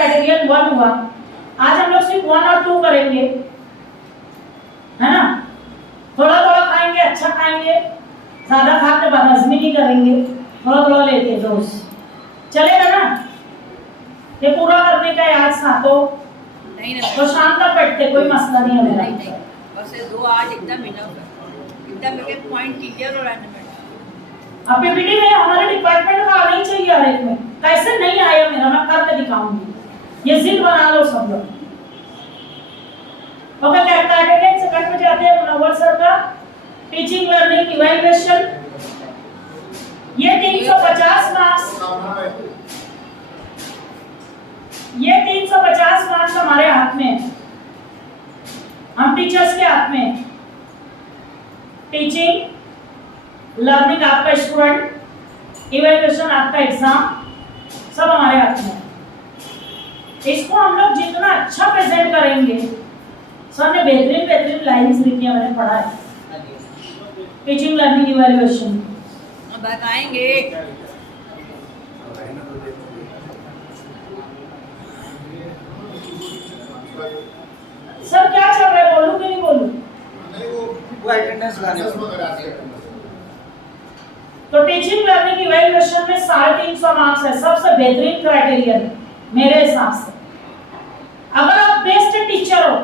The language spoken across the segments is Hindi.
क्राइटेरियन 1 हुआ। आज हम लोग सिर्फ 1 और 2 करेंगे, है ना। थोड़ा थोड़ा खाएंगे, अच्छा खाएंगे, ज्यादा खा के बदहजमी नहीं करेंगे, थोड़ा थोड़ा लेके रोज चलेगा ना। ये पूरा करने का है आज सातों, तो शाम तक बैठते, कोई मसला नहीं है मेरा। बस ये 2 आज एकदम इनफ है, एकदम एक पॉइंट क्लियर हो रहा है। अब पीपीटी में हमारे डिपार्टमेंट का आना ही चाहिए हर एक में। कैसे नहीं आया मेरा, मैं करके दिखाऊंगी। ये जिद बना लो सब लोग। ओके, कैटेगरी सेकंड में जाते हैं मुनव्वर सर का टीचिंग लर्निंग इवैल्यूएशन। ये 350 मार्क्स, ये 350 मार्क्स हमारे हाथ में है, हम टीचर्स के हाथ में। टीचिंग लर्निंग आपका स्टूडेंट, इवैल्यूएशन आपका एग्जाम, सब हमारे हाथ में। इसको हम लोग जितना अच्छा प्रेजेंट करेंगे, सर ने बेहतरीन बेहतरीन लाइन्स लिखी है, मैंने पढ़ा है टीचिंग लर्निंग इवैल्यूएशन। बताएंगे सर क्या चल रहा है, बोलूं कि नहीं बोलूं? वो अटेंडेंस लाने तो टीचिंग लर्निंग इवैल्यूएशन में 350 मार्क्स है, सबसे बेहतरीन क्राइटेरियन मेरे हिसाब से। अगर आप बेस्ट टीचर हो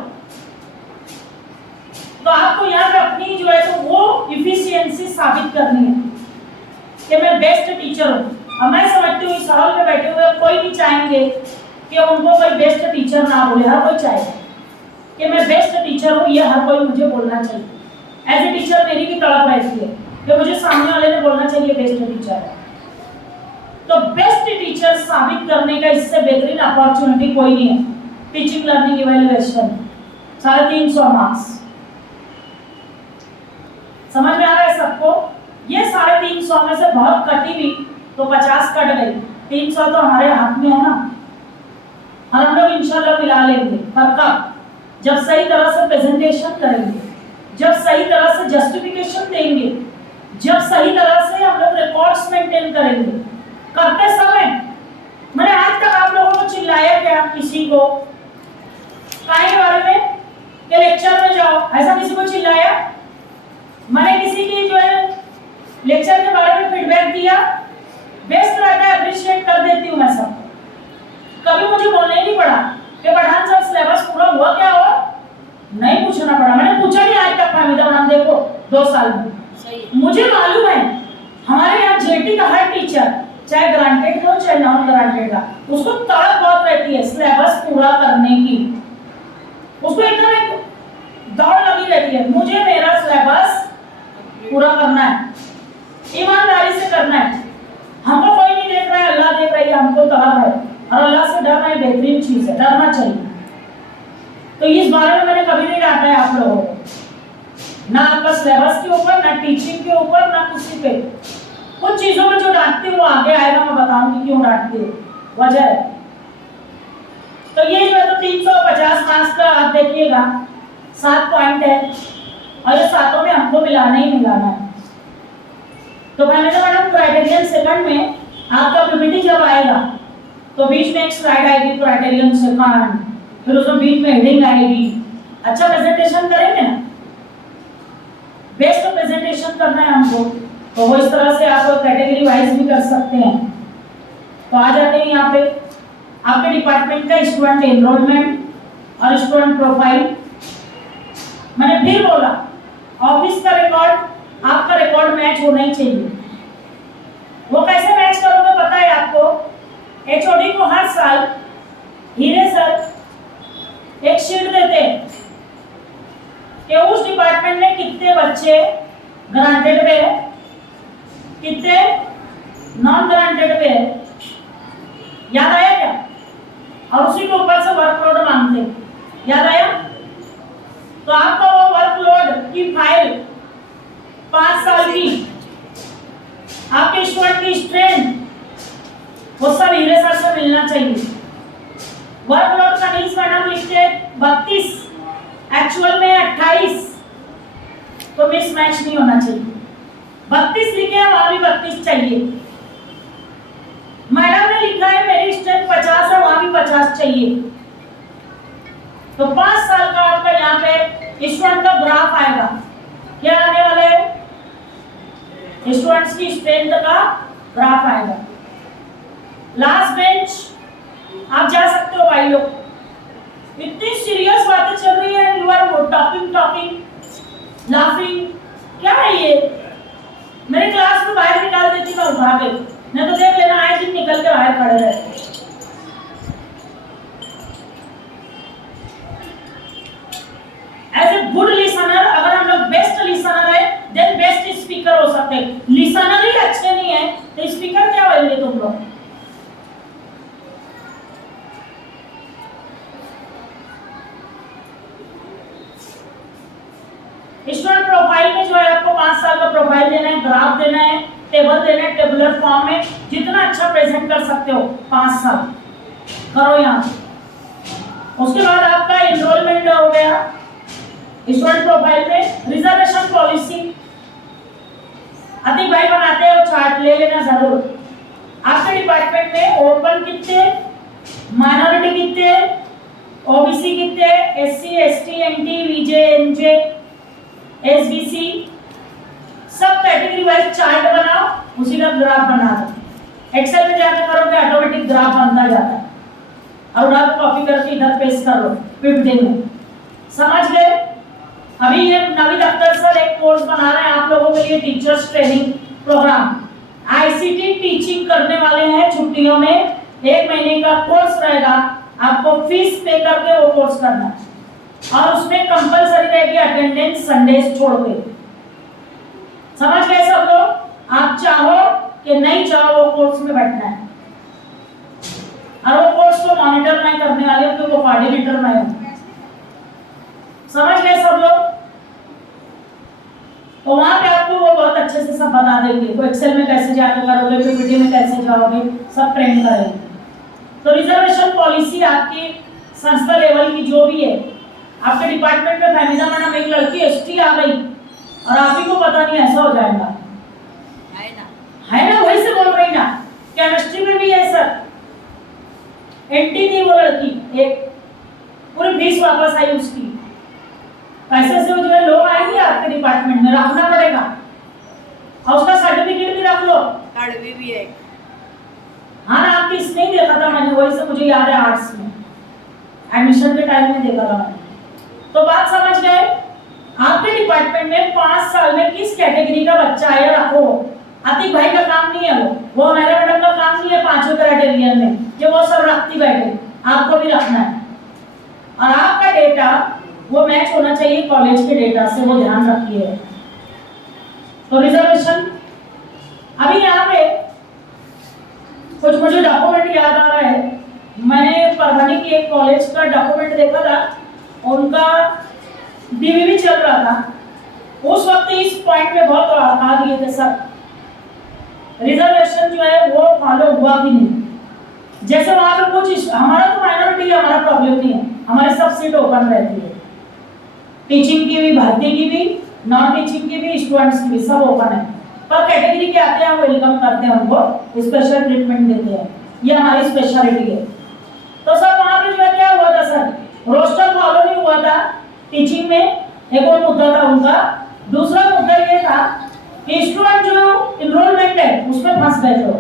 तो आपको यहाँ पे अपनी जो है तो वो इफिशियंसी साबित करनी है कि मैं बेस्ट टीचर हूँ। और मैं समझती हूँ इस हॉल में बैठे हुए कोई भी चाहेंगे कि उनको कोई बेस्ट टीचर ना बोले, हर कोई चाहेगा कि मैं बेस्ट टीचर हूँ, ये हर कोई मुझे बोलना चाहिए। एज ए टीचर मेरी भी तड़प रहती है कि मुझे सामने वाले ने बोलना चाहिए बेस्ट टीचर है। तो बेस्ट टीचर साबित करने का इससे बेहतरीन अपॉर्चुनिटी कोई नहीं है। टीचिंग लर्निंग इवैल्यूएशन 350 मार्क्स, समझ में आ रहा है सबको? ये 350 में से बहुत कटी हुई तो 50 कट गई, 300 तो हमारे हाथ में है ना, और हम लोग इंशाल्लाह मिला लेंगे। पर कब? जब सही तरह से प्रेजेंटेशन करेंगे, जब सही तरह से जस्टिफिकेशन देंगे, जब सही तरह से हम लोग रिकॉर्ड्स मेंटेन करेंगे। करते समय मैंने आज तक आप लोगों को चिल्लाया क्या किसी को के बारे में कि लेक्चर में जाओ, ऐसा किसी को चिल्लाया? मैंने किसी की जो है लेक्चर के बारे में फीडबैक दिया, बेस्ट रहता है, अप्रिशिएट कर देती हूँ मैं सब। कभी मुझे बोलना ही नहीं पड़ा कि पठान सर सिलेबस पूरा हुआ क्या हुआ, नहीं पूछना पड़ा। मैंने पूछा नहीं आज तक फाहमीदा मैडम, देखो 2 साल में मुझे मालूम है हमारे यहाँ जेटी का हर टीचर, चाहे ग्रांटेड हो चाहे नॉन ग्रांटेड का, उसको तड़प बहुत रहती है सिलेबस पूरा करने की। उसको एकदम एक दौड़ लगी रहती है, मुझे मेरा सिलेबस पूरा करना है, ईमानदारी से करना है। हमको कोई नहीं देख रहा है, अल्लाह देख रहा है, हमको तड़प है। और अल्लाह से डरना एक बेहतरीन चीज है, डरना चाहिए। तो इस बारे में मैंने कभी नहीं डांटा है आप लोगों को, ना आपका सिलेबस के ऊपर, ना टीचिंग के ऊपर, ना किसी पे। कुछ चीजों में जो डांटती हूँ आगे आएगा, मैं बताऊंगी क्यों डांटती हूँ, वजह है। तो ये जो है तो 350 मार्क्स का आप देखिएगा 7 पॉइंट है, और ये सातों में हमको मिलाना ही मिलाना है। तो मैंने मैडम क्राइटेरियन सेकंड में आपका पीपीटी जब आएगा तो बीच में एक स्लाइड आएगी क्राइटेरियन सेकंड, फिर उसमें बीच में हेडिंग आएगी। अच्छा प्रेजेंटेशन करेंगे ना, बेस्ट प्रेजेंटेशन करना है हमको, तो वो इस तरह से आप कैटेगरी वाइज भी कर सकते हैं। तो आ जाते हैं यहाँ पे आपके डिपार्टमेंट का स्टूडेंट एनरोलमेंट और स्टूडेंट प्रोफाइल। मैंने फिर बोला ऑफिस का रिकॉर्ड, आपका रिकॉर्ड मैच होना ही चाहिए। वो कैसे मैच करोगे पता है आपको? एचओडी को हर साल हीरे सर एक शीट देते हैं कि उस डिपार्टमेंट में कितने बच्चे ग्रांटेड पे है, कितने नॉन ग्रांटेड पे है, याद आया क्या? और उसी के ऊपर से वर्कलोड मांगते, याद आया? तो आपका वो वर्कलोड की फाइल 5 साल की, आपके स्टूडेंट की स्ट्रेंथ, वो सब हीरे सर से मिलना चाहिए। वर्कलोड का नीस मैडम लिखते 32, एक्चुअल में 28, तो मिसमैच नहीं होना चाहिए। 32 लिखे हैं, वहां भी 32 चाहिए। मैडम ने लिखा है मेरी स्ट्रेंथ 50 है, वहां भी भी 50 चाहिए। तो 5 साल का आपका यहाँ पे स्टूडेंट का ग्राफ आएगा। क्या आने वाला है? स्टूडेंट्स की स्ट्रेंथ का ग्राफ आएगा। लास्ट बेंच आप जा सकते हो भाई लोग। इतनी सीरियस बातें चल रही है, यू आर टॉकिंग लाफिंग, क्या है ये? मेरे क्लास में बाहर निकाल देती मैं उठा के, नहीं तो देख लेना आए दिन निकल के बाहर खड़े रहते। एज ए गुड लिसनर, अगर हम लोग बेस्ट लिसनर है देन बेस्ट स्पीकर हो सकते हैं। लिसनर ही अच्छे नहीं है तो स्पीकर क्या होंगे तुम लोग? स्टूडेंट प्रोफाइल में जो है आपको 5 साल का प्रोफाइल देना है, ग्राफ देना है, टेबल देना है, टेबुलर फॉर्म में जितना अच्छा प्रेजेंट कर सकते हो 5 साल करो यहाँ। उसके बाद आपका एनरोलमेंट हो गया। स्टूडेंट प्रोफाइल में रिजर्वेशन पॉलिसी अति भाई बनाते हो, चार्ट ले लेना जरूर। आपके डिपार्टमेंट में ओपन कितने, माइनॉरिटी कितने, ओबीसी कितने, एससी, एसटी, एनटी, वीजे, एनजे, एसबीसी, सब कैटेगरी वाइज चार्ट बनाओ, उसी का ग्राफ बना दो। एक्सेल में जाके करोगे ऑटोमेटिक ग्राफ बनता जाता है, और आप कॉपी करके इधर पेस्ट कर लो पीपीटी में। समझ गए? अभी ये नवीन अख्तर सर एक कोर्स बना रहे हैं आप लोगों के लिए, teachers training programme. ICT teaching करने वाले हैं छुट्टियों में, 1 महीने का कोर्स रहेगा, आपको फीस पे करके वो कोर्स करना है, और उसमें कंपलसरी रहेगी अटेंडेंस संडेज छोड़ के। समझ गए सब लोग? आप चाहो कि नहीं चाहो वो कोर्स में बैठना है, और वो कोर्स को मॉनिटर मैं करने वाली हूँ, क्योंकि कोऑर्डिनेटर मैं हूँ। समझ गए सब लोग? तो वहां पे आपको वो बहुत अच्छे से सब बता देंगे, तो एक्सेल में कैसे जाके करोगे, पीपीटी में कैसे जाओगे, सब ट्रेन करेंगे। तो रिजर्वेशन पॉलिसी आपकी संस्था लेवल की जो भी है, आपके डिपार्टमेंट में फैमिला मैडम एक लड़की एसटी आ गई और आप ही को पता नहीं, ऐसा हो जाएगा। है ना? वही से बोल रही ना, केमिस्ट्री में भी है सर, एंटी थी वो लड़की, एक पूरी फीस वापस आई उसकी। पैसे से जो लोग आएंगे आपके डिपार्टमेंट में, रखना पड़ेगा, और उसका सर्टिफिकेट भी रख लो। कड़वी भी है। हाँ ना, आपकी इसमें ही देखा था मैंने, वही से मुझे याद है, आर्ट्स में एडमिशन के टाइम में देखा था मैंने। तो बात समझ गए? आपके डिपार्टमेंट में 5 साल में किस कैटेगरी का बच्चा आया रखो। अतिक भाई का काम नहीं है वो मेरे मैडम का काम नहीं है 5वें क्राइटेरियन में, जो वो सब रखती बैठे, आपको भी रखना है। और आपका डेटा वो मैच होना चाहिए कॉलेज के डेटा से, वो ध्यान रखिए। तो रिजर्वेशन, अभी यहाँ पे कुछ मुझे डॉक्यूमेंट याद आ रहा है। मैंने परभनी की एक कॉलेज का डॉक्यूमेंट देखा था, उनका डीवीवी चल रहा था। उस वक्त इस पॉइंट में बहुत अड़का दिए थे सर, रिजर्वेशन जो है वो फॉलो हुआ भी नहीं। जैसे वहां पे कुछ, हमारा तो माइनॉरिटी है, हमारा प्रॉब्लम नहीं है, हमारी सब सीट ओपन रहती है, टीचिंग की भी, भर्ती की भी, नॉन टीचिंग की भी, स्टूडेंट्स की भी, सब ओपन है। पर कैटेगरी के आते हैं वेलकम करते हैं, उनको स्पेशल ट्रीटमेंट देते हैं, ये हमारी स्पेशलिटी है। तो सर वहां पे जो है क्या हुआ था सर, रोस्टर फॉलो नहीं हुआ था टीचिंग में, एक और मुद्दा था उनका। दूसरा मुद्दा ये था कि स्टूडेंट जो एनरोलमेंट है उसमें फंस गए थे,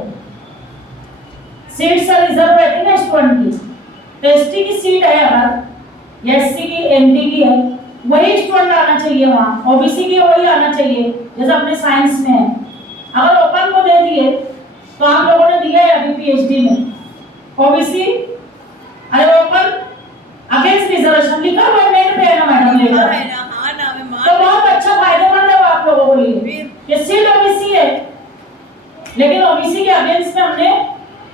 सीट्स रिजर्व रहती है स्टूडेंट की, तो एसटी की सीट है अगर, एससी की, एनटी की है, वही स्टूडेंट आना चाहिए वहाँ, ओबीसी की वही आना चाहिए, जैसे अपने साइंस में है। अगर ओपन को दे दिए तो आप लोगों ने दिया है अभी पीएचडी में, ओबीसी अरे ओपन अगेंस्ट रिजर्वेशन लिखा हुआ नेट पे है ना मैडम, लिखा है ना, हाँ ना, मैं मान तो बहुत अच्छा फायदेमंद है आप लोगों के लिए। ये सीट ओबीसी है, लेकिन ओबीसी के अगेंस्ट में हमने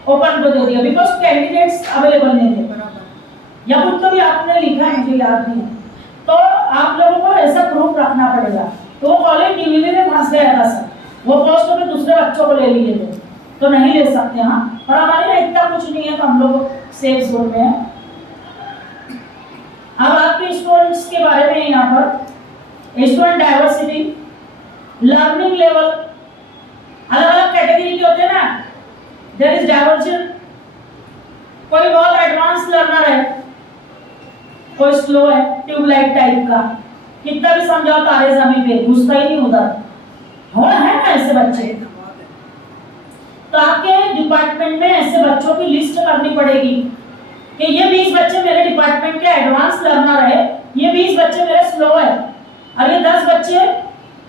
ओपन को दे दिया, बिकॉज कैंडिडेट्स अवेलेबल नहीं थे, या कुछ तो भी आपने लिखा है, मुझे याद नहीं है। तो आप लोगों को ऐसा प्रूफ रखना पड़ेगा। तो वो कॉलेज डीवीवी में फंस गया था सर, वो पोस्ट पे दूसरे बच्चों को ले लिए थे, तो नहीं ले सकते। हाँ, पर हमारे में इतना कुछ नहीं है, तो हम लोग सेफ जोन में है। अब आपके स्टूडेंट्स के बारे में यहाँ पर स्टूडेंट डाइवर्सिटी, लर्निंग लेवल, अलग अलग कैटेगरी के होते हैं ना, देयर इज डाइवर्जन, कोई बहुत एडवांस लर्नर है, कोई स्लो है, ट्यूबलाइट टाइप का, कितना भी समझाओ तारे जमीन पे घुसता ही नहीं उधर। हो है ना ऐसे बच्चे? तो आपके डिपार्टमेंट में ऐसे बच्चों की लिस्ट करनी पड़ेगी कि ये 20 बच्चे मेरे डिपार्टमेंट के एडवांस लर्नर है, ये 20 बच्चे मेरे स्लो है, और ये 10 बच्चे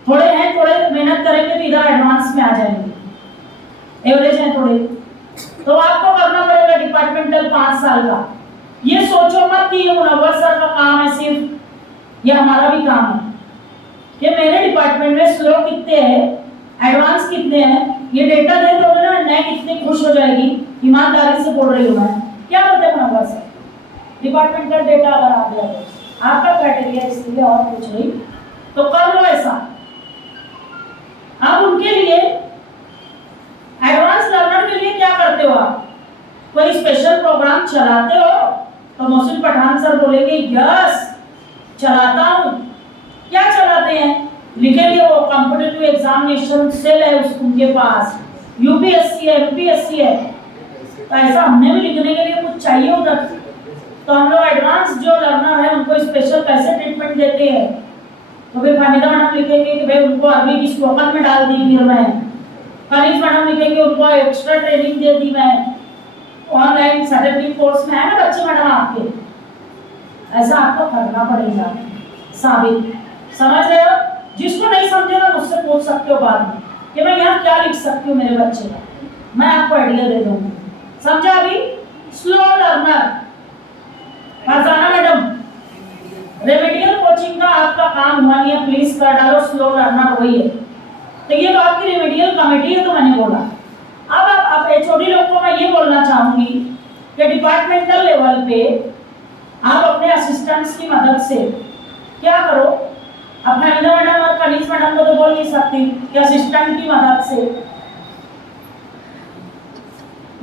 थोड़े हैं, थोड़े मेहनत करेंगे तो इधर एडवांस में आ जाएंगे, एवरेज है थोड़े। तो आपको करना पड़ेगा डिपार्टमेंटल 5 साल का। ये सोचो मत कि ये मुनव्वर सर का काम है सिर्फ, ये हमारा भी काम है कि मेरे डिपार्टमेंट में स्लो कितने हैं, एडवांस कितने हैं, ये डेटा दे दोगे ना, मैं कितनी खुश हो जाएगी। ईमानदारी से बोल रही हूँ मैं। क्या बोलते हैं मुनव्वर सर? डिपार्टमेंटल डेटा अगर आ गया तो आपका क्राइटेरिया, इसलिए और कुछ नहीं, तो कर लो ऐसा। अब उनके लिए एडवांस लर्नर के लिए क्या करते हो आप? कोई स्पेशल प्रोग्राम चलाते हो? तो मोहसिन पठान सर बोलेंगे यस चलाता हूं। क्या चलाते हैं? लिखेंगे वो कॉम्पिटिटिव एग्जामिनेशन सेल है उनके पास, यूपीएससी है, एमपीएससी है। तो ऐसा हमने भी लिखने के लिए कुछ चाहिए उधर, तो हम लोग एडवांस जो लर्नर है उनको स्पेशल कैसे ट्रीटमेंट देते हैं। तो फिर फामिदा मैडम लिखेंगे कि भाई उनको अरबी की स्पोकन में डाल दी, फिर मैं कनीज मैडम लिखेंगे उनको एक्स्ट्रा ट्रेनिंग दे दी मैं, ऑनलाइन सर्टिफिकेट कोर्स में है ना बच्चे मैडम आपके। ऐसा आपको करना पड़ेगा साबित, समझ रहे हो? जिसको नहीं समझे ना मुझसे पूछ सकते हो बाद में कि मैं यहाँ क्या लिख सकती हूँ मेरे बच्चे का, मैं आपको आइडिया दे दूंगी। समझा? अभी slow learner Farzana madam, remedial coaching का आपका काम हुआ नहीं है, प्लीज कर डालो स्लो लर्नर वही है। तो ये तो आपकी रेमेडियल कमेटी है, तो मैंने बोला। अब आप एचओडी लोग को मैं ये बोलना चाहूंगी कि डिपार्टमेंटल लेवल पे आप अपने असिस्टेंट्स की मदद से क्या करो, अपना फामिदा मैडम और कनीज मैडम को तो बोल नहीं सकती कि असिस्टेंट की मदद से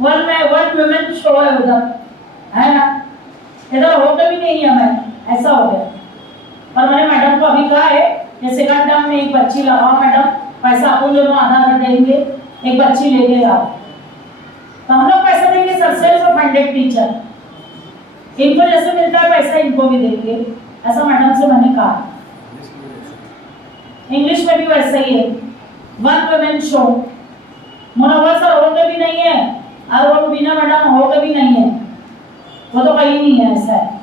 वन वुमेन शो है उधर, है ना? इधर होते भी नहीं है, मैं ऐसा हो गया। पर मैंने मैडम को अभी कहा है कि सेकंड टर्म में एक बच्ची लगाओ मैडम, पैसा अपन दोनों आधा कर देंगे, एक बच्ची लेके आओ। तो हम लोग पैसा देंगे सर, सेल्फ फंडेड टीचर, इनको जैसे मिलता है पैसा इनको भी देंगे, ऐसा मैडम से मैंने कहा। इंग्लिश में भी वैसा ही है, one women show. Munawwar sir होते भी नहीं है और वो बीना मैडम होते भी नहीं है, वो तो कहीं नहीं है, ऐसा है।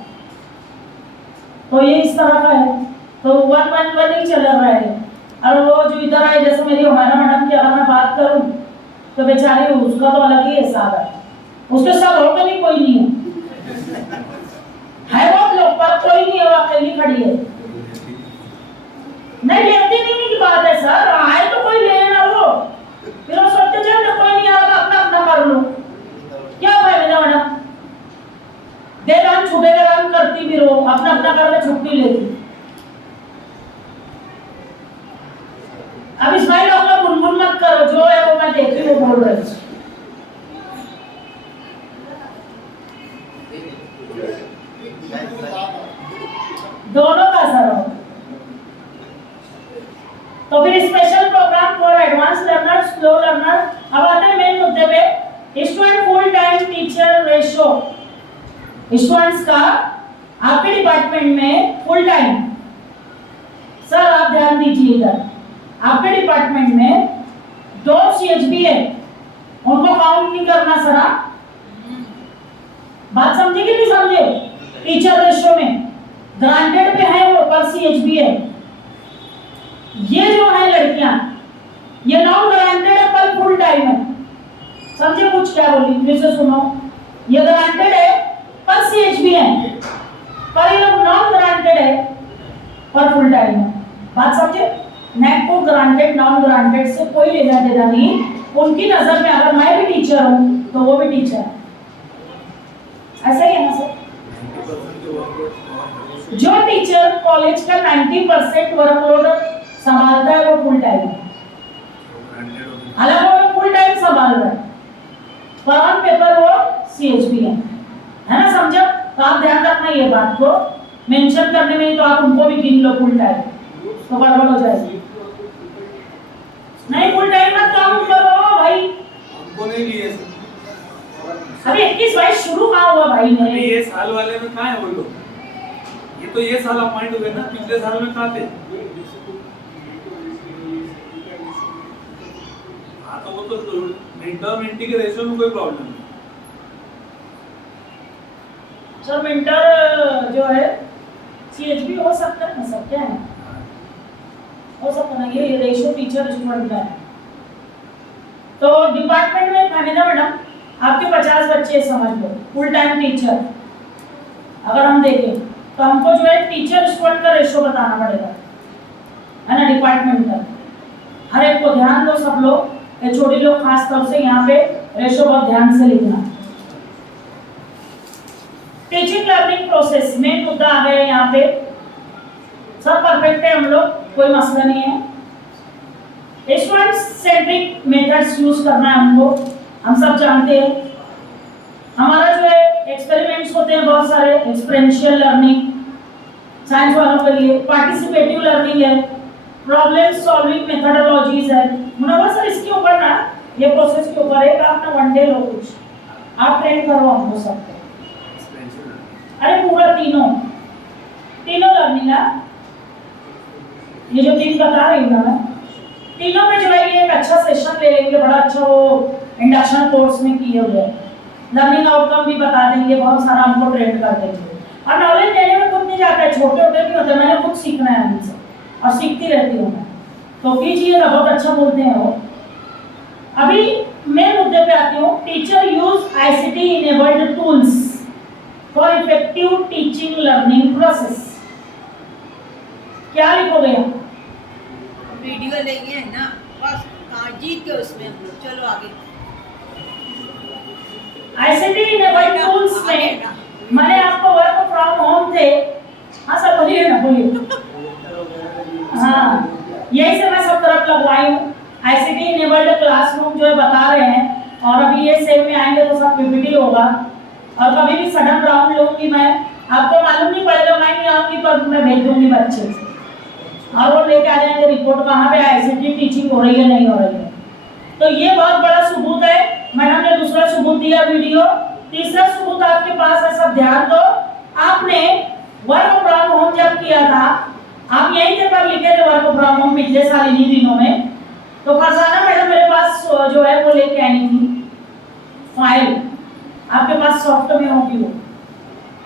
तो ये इस तरह का है, तो वन ही चल रहा है। और वो जो इधर आए, जैसे मेरी हमारा मैडम की अगर मैं बात करूं तो बेचारी उसका तो अलग ही हिसाब है, उसके साथ होकर भी कोई नहीं है बहुत लोग, पर कोई नहीं है, वो अकेली खड़ी है। नहीं लेती नहीं की बात है सर, आए तो कोई ले ना, वो फिर वो सोचते चल कोई नहीं आएगा, अपना अपना कर लो। क्या है मेरा मैडम, दे रहा छुपे के रंग करती, फिर वो अपना अपना करके छुट्टी लेती। अब इस्माइल अपना बुनबुन मत करो, जो है वो मैं देख रही हूँ बोल रही। दोनों का असर हो। तो फिर special programme for advance learner, slow learner. अब आते हैं मेन मुद्दे पे, student full time teacher ratio. Students का आपके डिपार्टमेंट में फुल टाइम, सर आप ध्यान दीजिए इधर, आपके डिपार्टमेंट में 2 CHB है, उनको काउंट नहीं करना सर। बात समझे कि नहीं समझे? टीचर रेशो में ग्रांटेड पे है वो, पर CHB है। ये जो है लड़कियां, ये नॉन ग्रांटेड है पर फुल टाइम है। समझे कुछ क्या बोली? फिर से सुनो, ये ग्रांटेड है पर CHB है, पर ये लोग नॉन ग्रांटेड है पर फुल टाइम है। बात समझे? नेट को ग्रांटेड नॉन ग्रांटेड से कोई लेना देना नहीं। उनकी नजर में अगर मैं भी टीचर हूं तो वो भी टीचर है, ऐसा ही है ना सर? जो टीचर कॉलेज का 90% वर्कलोड संभालता है वो फुल टाइम, हालांकि वो फुल टाइम संभाल रहा है, पर ऑन पेपर वो CHB है ना? समझा? तो आप ध्यान रखना ये बात को, मेंशन करने में तो आप उनको भी गिन लो फुल टाइम, तो गड़बड़ हो जाएगी। नहीं फुल टाइम मत काउंट करो भाई, हमको नहीं लिए अभी 21-22 शुरू कहाँ हुआ भाई अभी मेरे? ये साल वाले में कहाँ है वो लोग? ये तो ये साल अपॉइंट हुए ना, पिछले साल में कहाँ थे? हाँ तो वो तो मेंटर मेंटी के रेशियो में कोई प्रॉब्लम नहीं। सर मेंटर जो है सीएचबी हो सकता है ना सर, क्या है हो सकता है ना, ये रेशियो टीचर स्टूडेंट का है। तो डिपार्टमेंट में खानिदा मैडम आपके 50 बच्चे समझ लो, फुल टाइम टीचर अगर हम देखें तो हमको जो है टीचर स्टूडेंट का रेशियो बताना पड़ेगा, है ना, डिपार्टमेंट का। हर एक को ध्यान दो सब लोग, छोटी लोग खास तौर से यहाँ पे रेशियो बहुत ध्यान से लिखना। टीचिंग लर्निंग प्रोसेस मेन मुद्दा आ गया यहाँ पे। सब परफेक्ट है हम लोग, कोई मसला नहीं है। स्टूडेंट सेंट्रिक मेथड्स यूज करना है हमको, हम सब जानते हैं। हमारा जो है एक्सपेरिमेंट्स होते हैं बहुत सारे, एक्सपेरिएंशियल लर्निंग साइंस वालों के लिए, पार्टिसिपेटिव लर्निंग है, प्रॉब्लम सॉल्विंग मेथडोलॉजीज है। मुनव्वर सर इसके ऊपर ना, ये प्रोसेस के ऊपर एक आप ना वन डे लो कुछ, आप ट्रेन करो हमको सबको। अरे पूरा तीनों लर्निंग है, ये जो तीन बता रही हूँ ना मैं, तीनों में जो है ये एक अच्छा सेशन ले लेंगे, बड़ा अच्छा वो इंडक्शन कोर्स में किए हुए लर्निंग आउटकम भी बता देंगे, बहुत सारा हमको ट्रेन कर देंगे। और नॉलेज देने में खुद नहीं जाता है, छोटे छोटे नहीं होते, मैंने खुद सीखना है उनसे और सीखती रहती हूँ मैं, तो कीजिएगा, बहुत अच्छा बोलते हैं वो। अभी मैं मुद्दे पे आती हूँ। Teacher use ICT enabled tools for effective teaching learning process. क्या लिखोगे आप? वीडियो लेंगे है ना, बस जीत के उसमें हम लोग। चलो आगे। आईसीटी इनेबल्ड टूल्स में मैंने आपको वर्क फ्रॉम होम थे, हाँ सर बोलिए ना, बोलिए। हाँ यही से मैं सब तरफ लगवाई हूँ। आईसीटी इनेबल्ड क्लासरूम जो है बता रहे हैं, और अभी ये सेल में आएंगे तो सब पीपीटी होगा, और कभी भी सडन राउंड लूंगी मैं, आपको मालूम नहीं पड़ेगा, मैं नहीं आऊंगी पर मैं भेज दूंगी बच्चे से, और वो लेके आ जाएंगे रिपोर्ट कहाँ पे आईसीटी टीचिंग हो रही है नहीं हो रही है। तो ये बहुत बड़ा सबूत है। मैडम ने दूसरा सबूत दिया वीडियो, तीसरा सबूत आपके पास है, सब ध्यान दो। आपने वर्क फ्रॉम होम जब किया था, आप यहीं से पर लिखे थे वर्क फ्रॉम होम पिछले साल इन्हीं दिनों में, तो फरजाना मैडम मेरे पास जो है वो लेके आई थी फाइल, आपके पास सॉफ्ट में होगी वो,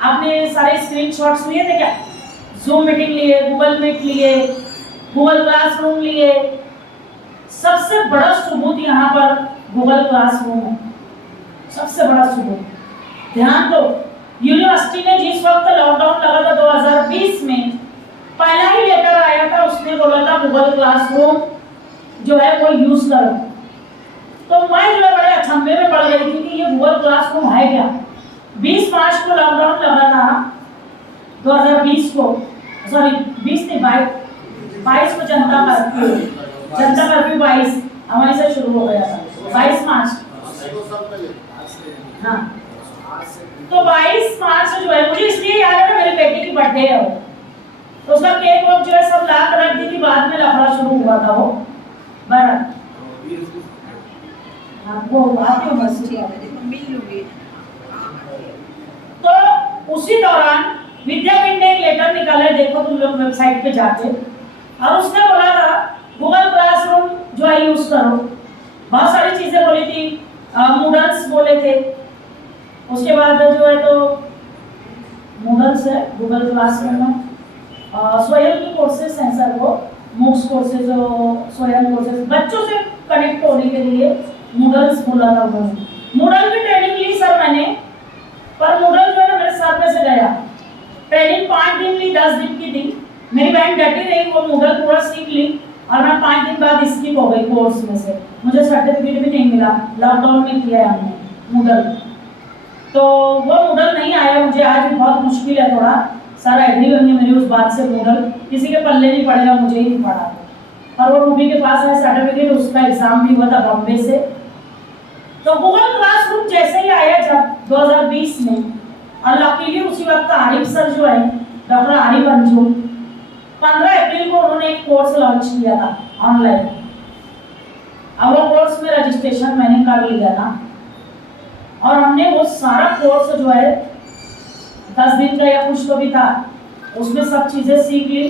आपने सारे स्क्रीनशॉट्स लिए थे क्या? जूम मीटिंग लिए, गूगल मीट लिए, गूगल क्लासरूम लिए। सबसे बड़ा सबूत यहाँ पर गूगल क्लासरूम है, सबसे बड़ा सबूत। ध्यान दो, यूनिवर्सिटी में जिस वक्त लॉकडाउन लगा था 2020 में, पहला ही लेटर आया था, उसने बोला था गूगल क्लासरूम जो है वो यूज करो। तो मैं जो है बड़े अचंभे में पड़ गई थी कि ये गूगल क्लासरूम है क्या। 20 मार्च को लॉकडाउन लगा था 2020 को, सॉरी 20 नहीं 22 को जनता कर्फ्यू 22 हमारे से शुरू हो गया था, 22 मार्च। हाँ तो 22 मार्च जो है, मुझे इसलिए याद है ना, मेरे बेटे की बर्थडे है वो, तो उसका केक वॉक जो है सब ला कर रख दी थी, बाद में लफड़ा शुरू हुआ था वो बड़ा। वो बात है बस, देखो मिल लूंगी। तो उसी दौरान विद्यापीठ ने एक लेटर निकाला है, देखो तुम लोग वेबसाइट पे जाके, और उसने बोला था गूगल क्लासरूम जो है यूज करो। बहुत सारी चीजें बोली थी, मूडल्स बोले थे, उसके बाद जो है तो मूडल्स है गूगल क्लासरूम में, स्वयं की कोर्सेज हैं सर, वो मूक्स कोर्सेज, स्वयं कोर्सेज, बच्चों से कनेक्ट होने के लिए मूडल्स बोला था उन्होंने। मूडल की ट्रेनिंग ली सर मैंने, पर मूडल जो है मेरे सर पे से गया। ट्रेनिंग 5 दिन ली, 10 दिन की थी, मेरी बहन डटी रही, वो मूडल पूरा सीख ली, और मैं 5 दिन बाद स्किप हो गई कोर्स में से, मुझे सर्टिफिकेट भी नहीं मिला, लॉकडाउन में किया है हमने मूडल। तो वो मूडल नहीं आया मुझे, आज भी बहुत मुश्किल है थोड़ा, सर एग्री होंगे मेरी उस बात से, मूडल किसी के पल्ले नहीं पड़ेगा, मुझे ही नहीं पड़ा। और वो रूबी के पास है सर्टिफिकेट, उसका एग्जाम भी हुआ था बॉम्बे से। तो गूगल क्लासरूम जैसे ही आया जब 2020 में, और लकीली उसी वक्त आरिफ सर जो है, डॉक्टर आरिफ अंजुम, 15 अप्रैल को उन्होंने एक कोर्स लॉन्च किया था ऑनलाइन, और वो कोर्स में रजिस्ट्रेशन मैंने कर लिया था। और हमने वो सारा कोर्स जो है 10 दिन का या कुछ तो भी था, उसमें सब चीज़ें सीख ली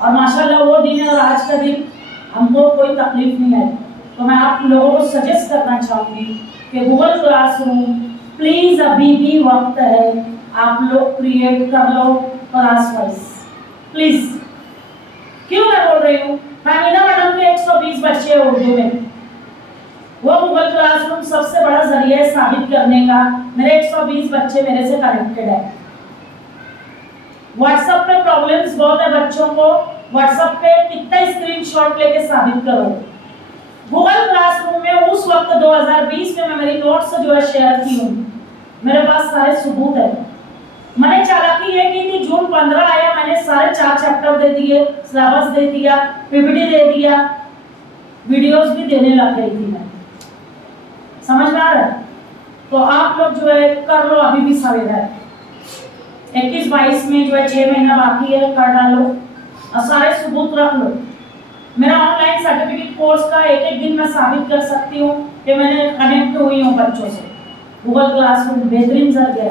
और माशाल्लाह वो दिन और आज का दिन हमको कोई तकलीफ नहीं आई। तो मैं आप लोगों को सजेस्ट करना चाहूँगी कि गूगल क्लासरूम प्लीज़ अभी भी वक्त है, आप लोग क्रिएट कर लो क्लास वाइज प्लीज़। क्यों मैं बोल रही हूँ, फाहमीदा मैडम के 120 बच्चे हैं उर्दू में, वो गूगल क्लासरूम सबसे बड़ा जरिया है साबित करने का मेरे 120 बच्चे मेरे से कनेक्टेड है। व्हाट्सएप पे प्रॉब्लम्स बहुत है बच्चों को, व्हाट्सएप पे कितना स्क्रीनशॉट लेके साबित करो। गूगल क्लासरूम में उस वक्त 2020 में मैं मेरी नोट्स जो है शेयर की हूँ, मेरे पास सारे सबूत है। मैंने चालाकी ये की थी, जून 15 आया, मैंने सारे 4 चैप्टर दे दिए, सिलेबस दे दिया, पीपीटी दे दिया, वीडियोस भी देने लग गई थी मैं। समझ में आ रहा है? तो आप लोग जो है कर लो, अभी भी सवेरा है। 21-22 में जो है 6 महीना बाकी है, कर डालो और सारे सबूत रख लो। मेरा ऑनलाइन सर्टिफिकेट कोर्स का एक दिन मैं साबित कर सकती हूँ कि मैंने कनेक्ट हुई हूँ बच्चों से। गूगल क्लासरूम बेहतरीन सर गया,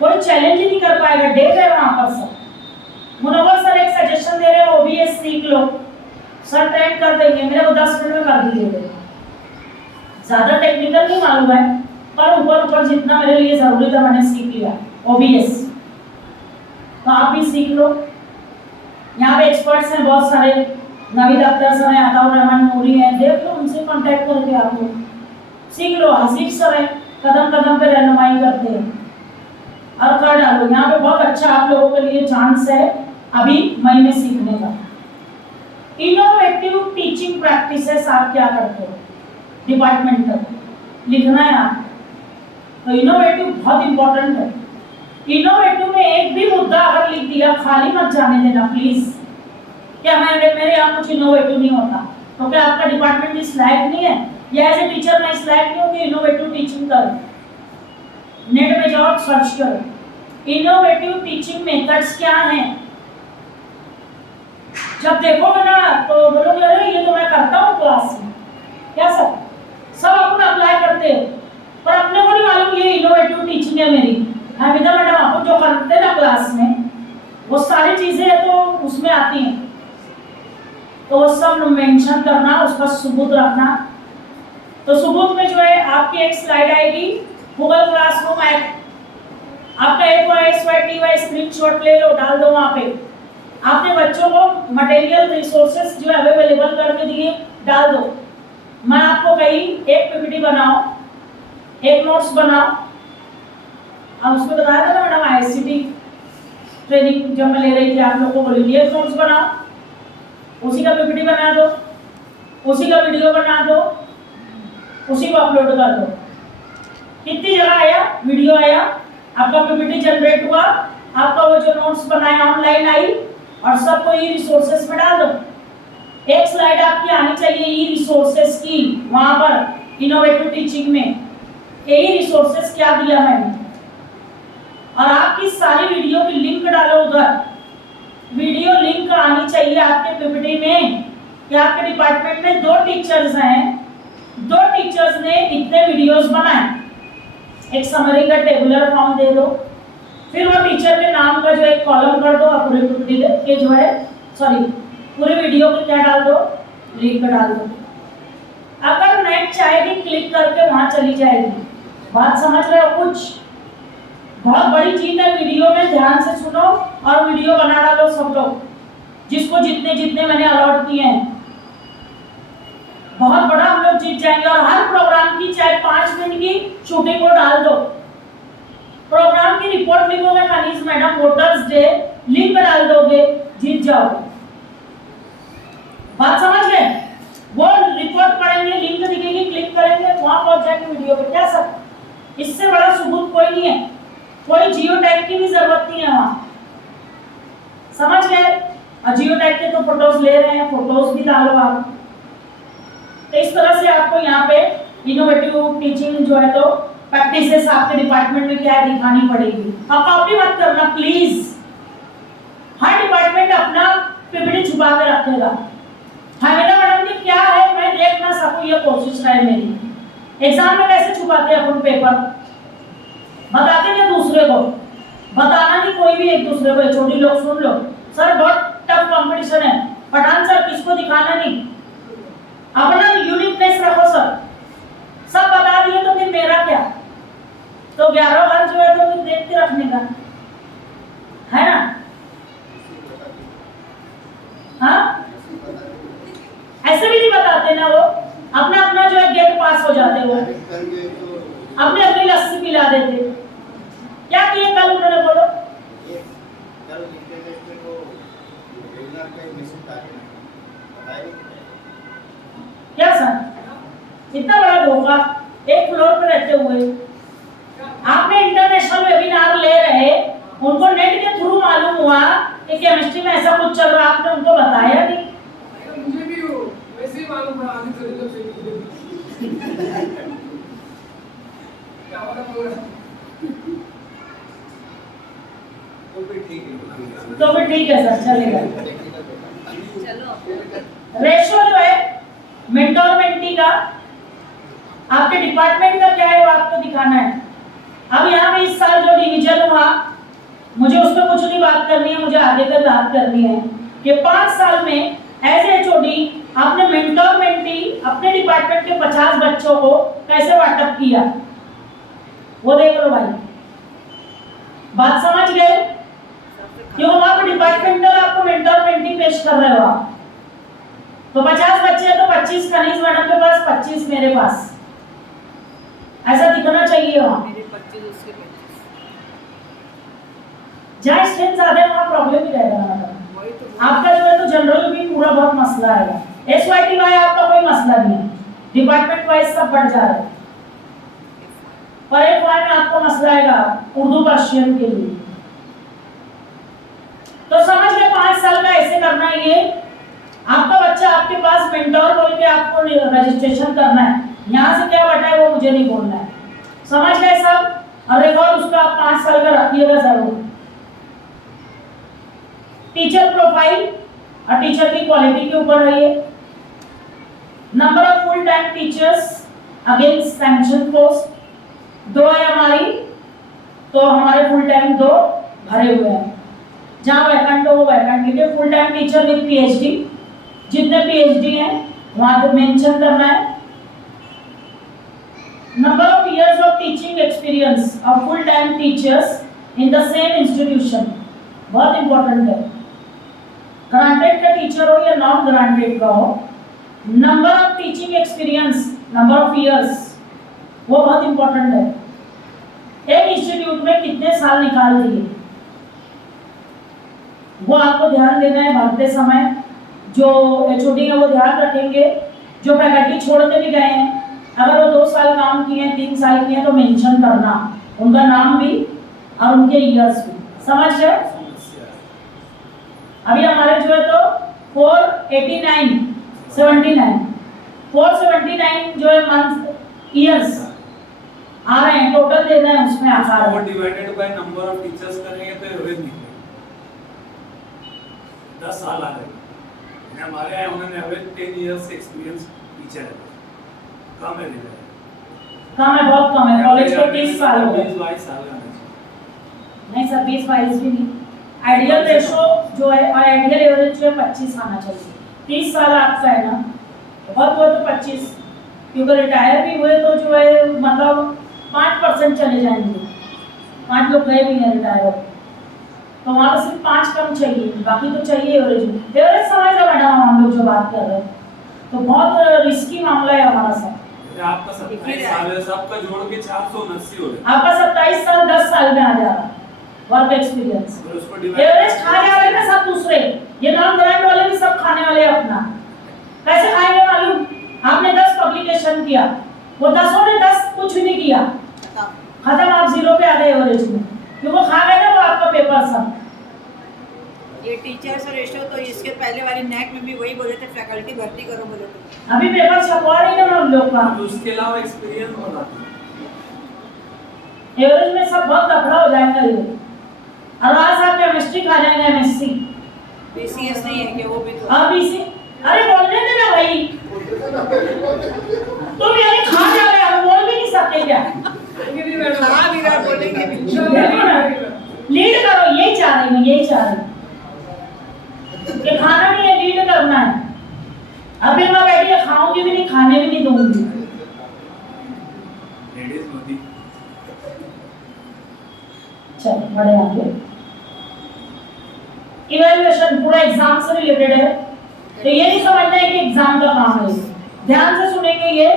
कोई चैलेंज ही नहीं कर पाएगा, डेट है वहाँ पर सर। मुनव्वर सर एक सजेशन दे रहे हैं, OBS सीख लो, सर ट्रेन कर देंगे, मेरे को 10 मिनट में कर दीजिए। ज़्यादा टेक्निकल नहीं मालूम है, पर ऊपर ऊपर जितना मेरे लिए ज़रूरी था मैंने सीख लिया OBS। तो आप भी सीख लो, यहाँ पे एक्सपर्ट्स हैं बहुत सारे, नवीद अख्तर सर हैं, अताउर रहमान नूरी हैं, देख लो, उनसे कांटेक्ट करके आप लोग सीख लो। हसीफ सर हैं, कदम कदम पे रहनुमाई करते हैं और कर डालो। यहाँ पे बहुत अच्छा आप लोगों के लिए चांस है अभी मई में सीखने का। इनोवेटिव टीचिंग प्रैक्टिसेस आप क्या करते हो, डिपार्टमेंटल लिखना है आप, तो इनोवेटिव बहुत इंपॉर्टेंट है। इनोवेटिव में एक भी मुद्दा अगर लिख दिया, खाली मत जाने देना प्लीज। क्या मेरे यहाँ कुछ इनोवेटिव नहीं होता, तो क्या आपका डिपार्टमेंट इस लायक नहीं है, या एज ए टीचर मैं इस लायक नहीं हूँ कि इनोवेटिव टीचिंग करूँ? नेट में जाओ, सर्च करो इनोवेटिव टीचिंग मेथड्स क्या हैं। जब देखोगे ना तो बोलोगे अरे ये तो मैं करता हूँ क्लास में, क्या सर सब अपन अप्लाई करते हैं, पर अपने को नहीं मालूम ये इनोवेटिव टीचिंग है मेरी। हामिदा मैडम आपको जो करते हैं ना क्लास में, वो सारी चीजें तो उसमें आती हैं, तो वो सब मेंशन करना, उसका सबूत रखना। तो सबूत में जो है आपकी एक स्लाइड आएगी, गूगल क्लासरूम ऐप, आपका XYTY स्क्रीनशॉट ले लो, डाल दो वहाँ पे। आपने बच्चों को मटेरियल रिसोर्सेस जो अवेलेबल करके दिए, डाल दो। मैं आपको कही एक पीपीटी बनाओ, एक नोट्स बनाओ, अब उसमें बताया था ना मैडम ICT ट्रेनिंग जब मैं ले रही थी, आप लोगों को बोली एक नोट्स बनाओ, उसी का पीपीटी बना दो, उसी का वीडियो बना दो, उसी को अपलोड कर दो। कितनी जगह आया, वीडियो आया, आपका पीपीटी जनरेट हुआ, आपका वो जो नोट्स बनाया ऑनलाइन आई, और सबको ई रिसोर्सेस में डाल दो। एक स्लाइड आपकी आनी चाहिए ई रिसोर्सेस की, वहां पर इनोवेटिव टीचिंग में ई रिसोर्सेस क्या दिया मैंने, और आपकी सारी वीडियो की लिंक डालो उधर। वीडियो लिंक आनी चाहिए आपके पीपीटी में कि आपके डिपार्टमेंट में 2 टीचर्स हैं, 2 टीचर्स ने इतने वीडियोस बनाए, एक समरी का टेबुलर फॉर्म दे दो, फिर वो टीचर के नाम का जो एक कॉलम कर दो, और पूरे पीपीटी के जो है पूरे वीडियो के क्या डाल दो, लिंक डाल दो। अगर नेट चाहेगी क्लिक करके वहां चली जाएगी। बात समझ रहे हो? कुछ बहुत बड़ी चीज है, वीडियो में ध्यान से सुनो और वीडियो बना डालो सब लोग, जिसको जितने जितने मैंने अलॉट किए हैं। बहुत बड़ा हम लोग जीत जाएंगे। और हर प्रोग्राम की चाहे 5 मिनट की शूटिंग को डाल दो। प्रोग्राम की रिपोर्ट लिखोगे Manish madam, voters day link डाल दोगे, जीत जाओगे। बात समझ गए? वो रिपोर्ट पढ़ेंगे, लिंक दिखेगी, क्लिक करेंगे, वहां पहुंच जाएंगे वीडियो पे। क्या सर, इससे बड़ा सबूत कोई नहीं है, कोई जियो टैग की भी जरूरत नहीं है वहां। समझ गए? और जियो टैग के तो फोटोज ले रहे हैं, फोटोज भी डालो आप। तो इस तरह से आपको यहाँ पे इनोवेटिव टीचिंग जो है तो प्रैक्टिसेस आपके डिपार्टमेंट में क्या है दिखानी पड़ेगी। आप कॉपी मत करना प्लीज। हर डिपार्टमेंट अपना पीपीटी छुपा के रखेगा। हामिदा मैडम की क्या है मैं देख ना सकूं, ये कोशिश रहे मेरी। एग्जाम में कैसे छुपाते हैं अपन पेपर? बताते नहीं दूसरे को, बताना नहीं कोई भी एक दूसरे को। छोटी लोग सुन लो, सर बहुत टफ कंपटीशन है, पठान सर किसको दिखाना नहीं, अपना यूनिकनेस रखो सर। सब बता दिए तो फिर मेरा क्या? तो 11 बार जो है तो फिर देख के रखने का है ना। हाँ ऐसे भी नहीं बताते ना, वो अपना अपना जो है गेट पास हो जाते, वो अपने अपनी लस्सी पिला देते। क्या किए कल उन्होंने बोलो? क्या सर इतना बड़ा धोखा, एक फ्लोर पे रहते हुए आपने इंटरनेशनल वेबिनार ले रहे, उनको नेट के थ्रू मालूम हुआ कि केमिस्ट्री में ऐसा कुछ चल रहा, आपने उनको बताया नहीं। मुझे भी वैसे ही मालूम था आधी से जब से क्या होगा प्रोग्राम। तो फिर ठीक है सर, चलेगा। चलो रेशो जो है मेंटोर मेंटी का, आपके डिपार्टमेंट का क्या है वो आपको दिखाना है। अब यहाँ पे इस साल जो डिवीजन हुआ, मुझे उस पर कुछ नहीं बात करनी है, मुझे आगे का बात करनी है कि 5 साल में एज एचओडी आपने मेंटोर मेंटी अपने डिपार्टमेंट के 50 बच्चों को कैसे वाटअप किया, वो देख लो भाई। बात समझ गए? क्यों वहां पर डिपार्टमेंटल आपको मेंटोर मेंटी पेश कर रहे हो आप, तो 50 बच्चे हैं तो 25 कनीज मैडम के पास, 25 मेरे पास, ऐसा दिखना चाहिए वहां। मेरे 25 उसके 25 जहाँ स्ट्रेंथ ज्यादा है वहाँ प्रॉब्लम ही रहेगा मैडम। वही तो आपका जो है तो जनरल भी पूरा बहुत मसला आएगा, एसवाईटी वाई आपका कोई मसला नहीं है, डिपार्टमेंट वाइज सब बढ़ जा रहा है। पर एक वाई में आपको मसला आएगा उर्दू पर्शियन के लिए। तो समझ गए 5 साल का ऐसे करना है। ये आपका बच्चा आपके पास मेंटोर बोल के आपको रजिस्ट्रेशन करना है, यहाँ से क्या बटा है वो मुझे नहीं बोलना है, समझ गए सब? और रिकॉर्ड उसका आप 5 साल का रखिएगा जरूर। टीचर प्रोफाइल और टीचर की क्वालिटी के ऊपर है ये। Number of full time teachers against sanction post 2 है हमारी, तो हमारे फुल टाइम 2 भरे हुए हैं, जहां वैकेंट हो वो वैकेंट लिखे। Full time teacher with PhD, जितने पीएचडी हैं वहां पे मेंशन करना है। Number of years of teaching experience of full time teachers in the same institution, बहुत इंपॉर्टेंट है। ग्रांटेड का टीचर हो या नॉन ग्रांटेड का हो, number of teaching experience, number of years, वो बहुत इंपॉर्टेंट है। एक इंस्टीट्यूट में कितने साल निकाल दिए वो आपको ध्यान देना है भरते समय। जो एचओडी है वो ध्यान रखेंगे, जो फैकल्टी छोड़ते भी गए हैं, अगर वो 2 साल काम किए हैं, 3 साल किए हैं, तो मेंशन करना उनका नाम भी और उनके ईयर्स भी, समझ गए? अभी हमारे जो है तो 489 79 479 जो है मंथ ईयर्स आ रहे हैं, टोटल देना है उसमें आकार और divided by number of teachers करेंगे तो एवरेज निकलेगा। 10 साल आ गए हमारे यहाँ, उन्होंने एवरेज 10 इयर्स एक्सपीरियंस टीचर है, कम है कम है, बहुत कम है। कॉलेज के 30 साल हो गए। 20-22 साल का नहीं सर 20-22 भी नहीं, आइडियल रेशो जो है और आइडियल एवरेज जो है 25 आना चाहिए। 30 साल आपका है ना, बहुत हुआ तो 25, क्योंकि रिटायर भी हुए तो जो है मतलब 5% चले जाएंगे, 5 लोग गए भी हैं रिटायर, तो वहाँ पर सिर्फ 5 कम चाहिए, बाकी तो चाहिए एवरेज। एवरेज समझ रहे मैडम हम लोग जो बात कर रहे हैं, तो बहुत रिस्की मामला है हमारा सब। आपका 27 साल है, सबका जोड़ के 479 हो गए। आपका 27 साल 10 साल में आ जा रहा है वर्क एक्सपीरियंस। और उसको डिवाइड एवरेज खा जा रहे हैं ना सब दूसरे, ये नॉन ग्रांट वाले भी सब खाने वाले हैं अपना। कैसे खाएंगे मालूम? आपने 10 पब्लिकेशन किया, वो 10 ने 10 कुछ भी नहीं किया, खत्म, आप 0 पे आ गए एवरेज में, क्योंकि वो खा गए ना वो आपका पेपर सब। ये टीचर्स रेशो तो इसके पहले वाली नैक में भी वही बोले थे, फैकल्टी भर्ती करो बोले थे। अभी पेपर छपवा रही है ना हम लोग का, तो उसके अलावा एक्सपीरियंस बताते एवरेज में सब बहुत लफड़ा हो जाएगा ये। और आज आप केमिस्ट्री खा जाएंगे, एमएससी बीसीएस नहीं है कि वो भी तो और बीसी, अरे बोलने देना भाई, तुम यानी खा जा रहे हो, सकते क्या? नहीं मैडम हाँ विराट बोलेंगे भी। देखो ना, लीड करो, यही चाह रही हूँ, यही चाह रही हूँ कि खाना नहीं है, लीड करना है। अभी मैं बैठी के खाऊंगी भी नहीं, खाने भी नहीं दूंगी। लेडीज मोदी चलो बड़े आगे। इवैल्यूएशन पूरा एग्जाम से रिलेटेड है, तो ये नहीं समझना है कि एग्जाम का काम है। ध्यान से सुनेंगे, ये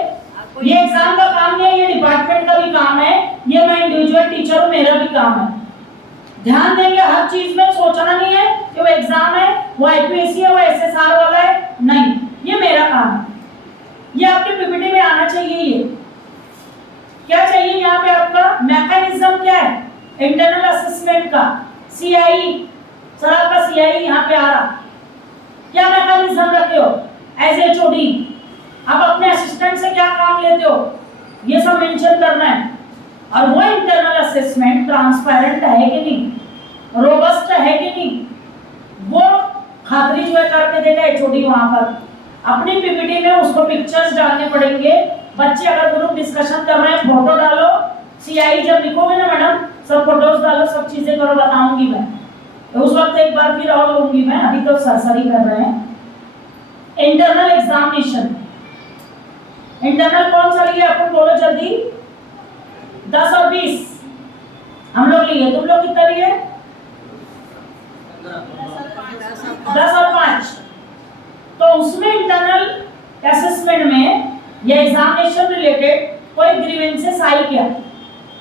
एग्जाम का काम नहीं है, ये डिपार्टमेंट का भी काम है, ये मैं इंडिविजुअल टीचर हूँ, मेरा भी काम है। ध्यान देंगे हर चीज में, सोचना नहीं है कि वो एग्जाम है, वो आईपीएससी है, वो एसएसआर वाला है, नहीं, ये मेरा काम है। ये आपके पीपीटी में आना चाहिए। ये क्या चाहिए यहाँ पे? आपका मैकेनिज्म क्या है इंटरनल असेसमेंट का? सीआई, सर आपका सीआई यहाँ पे आ रहा, क्या मैकेनिज्म रखे हो एज एचओडी? आप अपने असिस्टेंट से क्या काम लेते हो, ये सब मेंशन करना है। और वो इंटरनल असेसमेंट ट्रांसपेरेंट है कि नहीं, रोबस्ट है कि नहीं, वो खातरी जो है करके देगा एचओडी। वहां पर अपनी पीपीटी में उसको पिक्चर्स डालने पड़ेंगे। बच्चे अगर ग्रुप डिस्कशन कर रहे हैं, फोटो डालो। सीआई जब लिखोगे ना मैडम, सब फोटोज डालो, सब चीजें करो, बताऊंगी मैं, तो उस वक्त एक बार फिर और लूंगी मैं, अभी तो सरसरी कर रहे हैं। इंटरनल एग्जामिनेशन, इंटरनल कौन सा लिए अपन बोलो जल्दी? 10 और 20 हम लोग लिए, तुम लोग कितना लिए? 10 और 5। तो उसमें इंटरनल असेसमेंट में या एग्जामिनेशन रिलेटेड कोई ग्रीवेंसेस आई क्या,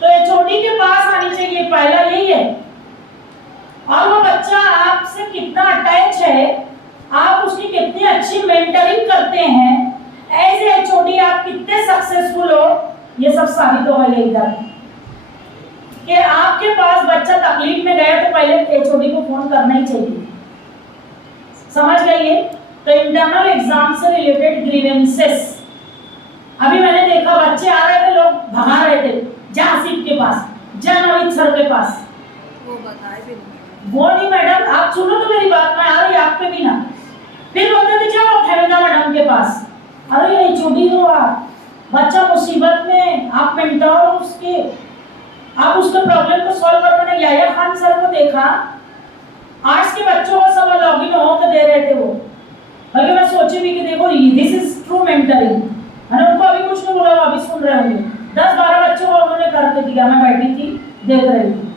तो एचओडी के पास आनी चाहिए, पहला यही है। और वो बच्चा आपसे कितना अटैच है, आप उसकी कितनी अच्छी मेंटरिंग करते हैं, एज एचओडी आप कितने सक्सेसफुल हो, ये सब साबित होगा ये इधर कि आपके पास बच्चा तकलीफ में गया तो पहले एचओडी को फोन करना ही चाहिए। समझ गए ये? तो इंटरनल एग्जाम से रिलेटेड ग्रीवेंसेस, अभी मैंने देखा बच्चे आ रहे थे, लोग भगा रहे थे, जा हसीब के पास, जा नवीद सर के पास। वो बताए भी नहीं। वो नहीं मैडम, आप सुनो तो मेरी बात, मैं आ रही आप पे भी ना। फिर बोलते थे जाओ फैमिला मैडम के पास। अरे एचओडी हो आप, बच्चा मुसीबत में, आप मेंटर हो उसके, आप उसके प्रॉब्लम को सॉल्व कर पाने। याया खान सर को देखा, आर्ट्स के बच्चों को सब लॉगिन होकर दे रहे थे वो, बल्कि मैं सोची भी कि देखो दिस इज ट्रू मेंटरिंग। मैंने उनको अभी कुछ नहीं बोला, अभी सुन रहे होंगे। 10-12 बच्चों को उन्होंने करके दिया, मैं बैठी थी देख रही थी।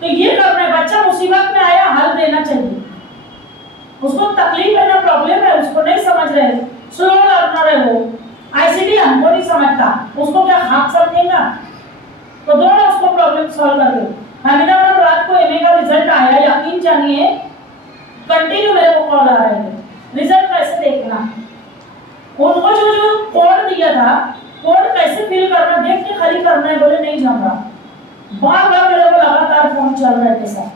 तो ये करना है, बच्चा मुसीबत में आया, हल देना चाहिए। उसको तकलीफ है ना, प्रॉब्लम है, उसको नहीं समझ रहे, स्लो लर्नर है वो, आईसीडी हमको नहीं समझता, उसको क्या खाक समझेगा? तो दोनों उसको प्रॉब्लम सॉल्व कर दो। हमीदा मैडम रात को एमए का रिजल्ट आया, यकीन जानिए कंटिन्यू मेरे को कॉल आ रहे थे, रिजल्ट कैसे देखना, उनको जो कोड दिया था, कोड कैसे फिल करना, देख के खाली करना है, बोले नहीं जम रहा। बार बार मेरे को लगातार फोन चल रहे थे सर।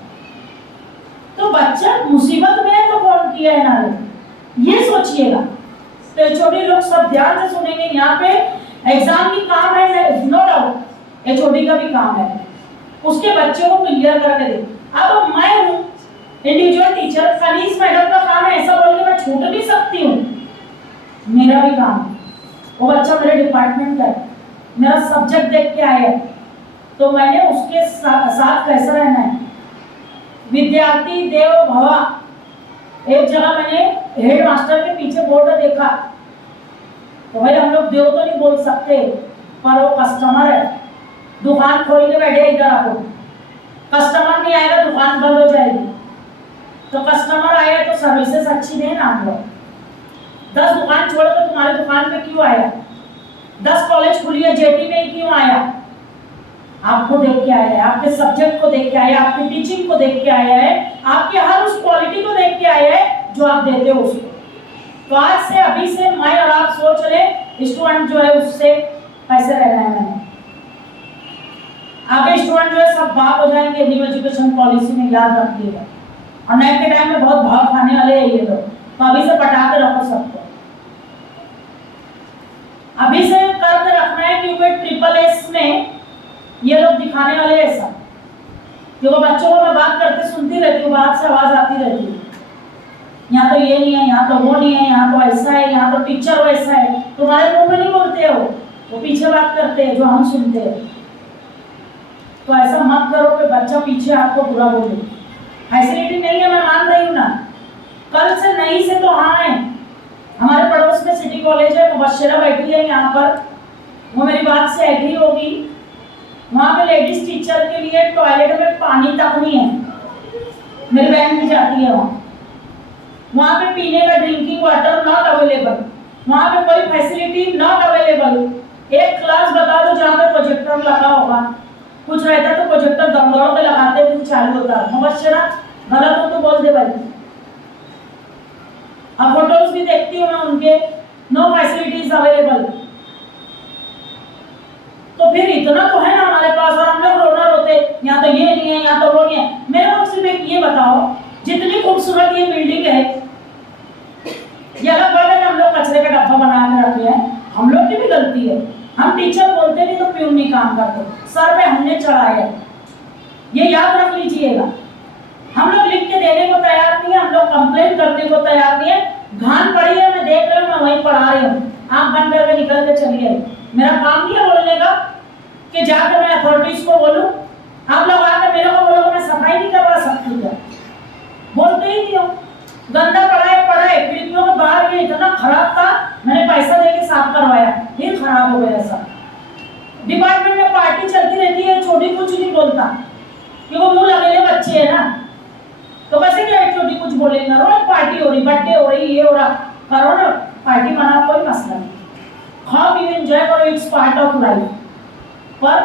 तो बच्चा मुसीबत में है तो फोन किया है ना, ये सोचिएगा। तो छोटे लोग सब ध्यान से सुनेंगे, यहाँ पे एग्जाम की काम है, नो डाउट एचओडी का भी काम है, उसके बच्चों को क्लियर करके दे। अब मैं हूँ इंडिविजुअल टीचर, कनीज मैडम का काम है ऐसा बोल के मैं छूट भी सकती हूँ, मेरा भी काम है। वो बच्चा मेरे डिपार्टमेंट का है, मेरा सब्जेक्ट देख के आया है, तो मैंने उसके साथ कैसा रहना है। विद्यार्थी देव भव, एक जगह मैंने हेड मास्टर के पीछे बोर्ड देखा, तो भाई हम लोग देव तो नहीं बोल सकते, पर वो कस्टमर है, दुकान खोल के बैठे इधर, आपको कस्टमर नहीं आएगा दुकान बंद हो जाएगी। तो कस्टमर आया तो सर्विसेज अच्छी दें ना आप लोग। 10 दुकान छोड़ कर तुम्हारी दुकान पे क्यों आया, 10 कॉलेज खुली है जेटी में क्यों आया, आपको देख के आया है, आपके सब्जेक्ट को देख के आया है, आपकी टीचिंग को देख के आया है, आपके हर उस क्वालिटी को देख के आया है जो आप देते हो उसको। तो आज से अभी से मैं और आप सोच रहे स्टूडेंट जो है उससे कैसे रहना है। मैंने आगे स्टूडेंट जो है सब बाप हो जाएंगे न्यू एजुकेशन पॉलिसी में, याद रखिएगा। और नेट के टाइम में बहुत भाव खाने वाले हैं ये लोग, तो अभी से पटा के रखो सबको, अभी से करके रखना है, क्योंकि SSS में ये लोग दिखाने वाले हैं सब। क्योंकि बच्चों को मैं बात करते सुनती रहती हूँ, बाहर से आवाज आती रहती है, यहाँ तो ये नहीं है, यहाँ तो वो नहीं है, यहाँ तो ऐसा है, यहाँ तो टीचर वैसा है। तुम्हारे मुंह में नहीं बोलते हो, वो पीछे बात करते हैं जो हम सुनते हैं। तो ऐसा मत करो कि बच्चा पीछे आपको बुरा बोले। फैसिलिटी नहीं है, मैं मान रही हूँ ना, कल से नहीं से तो हाँ है। हमारे पड़ोस में सिटी कॉलेज है, मुबश्शिरा बैठी है यहाँ पर, वो मेरी बात से एग्री होगी। वहाँ पे लेडीज टीचर के लिए टॉयलेट में पानी तक नहीं है, मेरी बहन भी जाती है वहाँ। वहाँ पे पीने का ड्रिंकिंग वाटर नॉट अवेलेबल, वहाँ पे कोई फैसिलिटी नॉट अवेलेबल। एक क्लास बता दो जहाँ पे प्रोजेक्टर लगा होगा, कुछ रहता तो प्रोजेक्टर दमदौड़ पे लगाते फिर चालू होता। मुबश्शिरा गलत हो तो बोल दे भाई। अब फोटोज भी देखती हूँ मैं उनके, नो फैसिलिटीज अवेलेबल। तो फिर इतना तो है ना हमारे पास, और हम लोग रोना रोते यहाँ तो ये नहीं है, यहाँ तो वो नहीं है। मेरे को सिर्फ एक ये बताओ, जितनी खूबसूरत ये बिल्डिंग है, ये अलग बात है कि हम लोग कचरे का डब्बा बना के रखे हैं, हम लोग की भी गलती है। हम टीचर बोलते नहीं तो प्यून नहीं काम करते, सर पे हमने चढ़ाया है, ये याद रख लीजिएगा। हम लोग लिख के देने को तैयार नहीं है, हम लोग कंप्लेन करने को तैयार नहीं है। घान पड़ी है, मैं देख रही हूँ, मैं वहीं पढ़ा रही हूँ, आँख बंद करके निकल के चली आई। मेरा काम नहीं है बोलने का कि जाकर मैं अथॉरिटीज को बोलूँ। आप लोग आकर मेरे को बोलो मैं सफाई नहीं करवा सकती क्या? बोलते ही नहीं हो। गंदा पड़ा है, खिड़कियों के बाहर ये इतना खराब था, मैंने पैसा देके साफ करवाया, फिर खराब हो गया सब। डिपार्टमेंट में पार्टी चलती रहती है, छोटी कुछ नहीं बोलता कि वो मुंह लगेले बच्चे है ना, तो कैसे क्या छोटी कुछ बोलेगा? रोज पार्टी हो रही, बर्थडे हो रही, ये हो रहा, करो ना पार्टी मनाओ, कोई मसला नहीं, खाओ पीओ एंजॉय करो, इट्स पार्ट ऑफ लाइफ। पर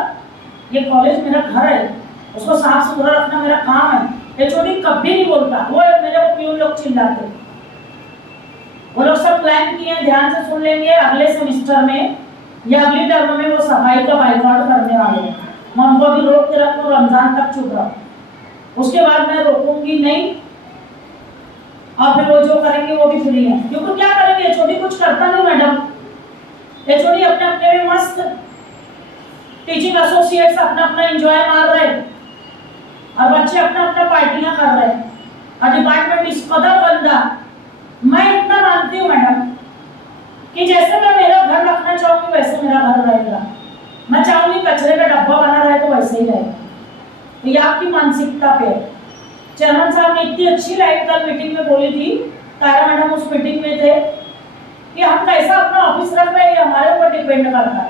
ये कॉलेज मेरा घर है, उसको साफ सुथरा रखना मेरा काम है। ये छोटी कभी नहीं बोलता, वो मेरे को प्यून लोग चिल्लाते। वो लोग सब प्लान किए हैं, ध्यान से सुन लेंगे, अगले सेमेस्टर में या अगली टर्म में वो सफाई का बाइकआउट करने वाले हैं। मैं उनको अभी रोक के रखूँ, रमजान तक चुप रहा, उसके बाद मैं रोकूंगी नहीं, और फिर वो जो करेंगे वो भी फ्री है। क्योंकि क्या करेंगे, छोटी कुछ करता नहीं मैडम, ये छोटी अपने अपने में मस्त, टीचिंग एसोसिएट्स अपना अपना एंजॉय मार रहे हैं और बच्चे अपना अपना पार्टियां कर रहे हैं, और डिपार्टमेंट इस कदर गंदा। मैं इतना मानती हूँ मैडम कि जैसे मैं मेरा घर रखना चाहूंगी वैसे मेरा घर रहेगा। मैं चाहूंगी कचरे का डब्बा बना रहे तो वैसे ही रहेगा। तो ये आपकी मानसिकता पे है। चेयरमैन साहब ने इतनी अच्छी लाइन कल मीटिंग में बोली थी, तारा मैडम उस मीटिंग में थे, कि हम कैसा अपना ऑफिस रख रहे हैं ये हमारे ऊपर डिपेंड करता है।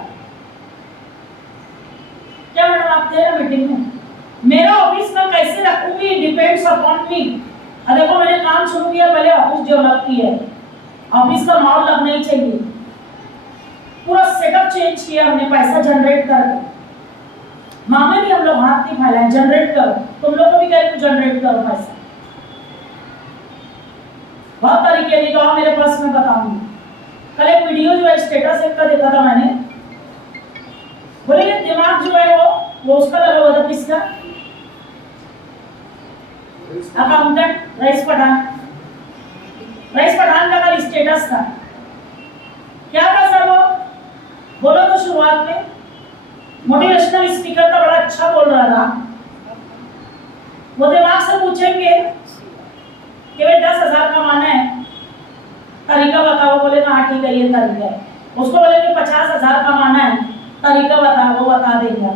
क्या मैडम आप थे ना मीटिंग में? मेरा ऑफिस मैं कैसे रखूंगी डिपेंड्स अपॉन मी। देखो मैंने काम शुरू किया, पहले ऑफिस डेवलप की है, ऑफिस का माहौल लगना ही चाहिए, पूरा सेटअप चेंज किया हमने, पैसा जनरेट करके। मांगे भी हम लोग हाथ नहीं फैलाए, जनरेट करो, तुम लोग को भी कह रहे हो जनरेट करो पैसा, बहुत तरीके नहीं, तो आओ मेरे पास मैं बताऊंगी। कल एक वीडियो जो है स्टेटस एक का देखा था मैंने, बोले कि दिमाग जो है वो उसका लगा हुआ था, किसका? अकाउंटेंट रईस पठान का कल स्टेटस था। क्या था सर वो? बोलो तो शुरुआत में मोटिवेशनल स्पीकर था, बड़ा अच्छा बोल रहा था। वो दिमाग से पूछेंगे कि भाई 10,000 कमाना है, तरीका बताओ, बोले हाँ ठीक है ये तरीका है। उसको बोलेंगे 50,000 कमाना है, तरीका बताओ, वो बता देगा।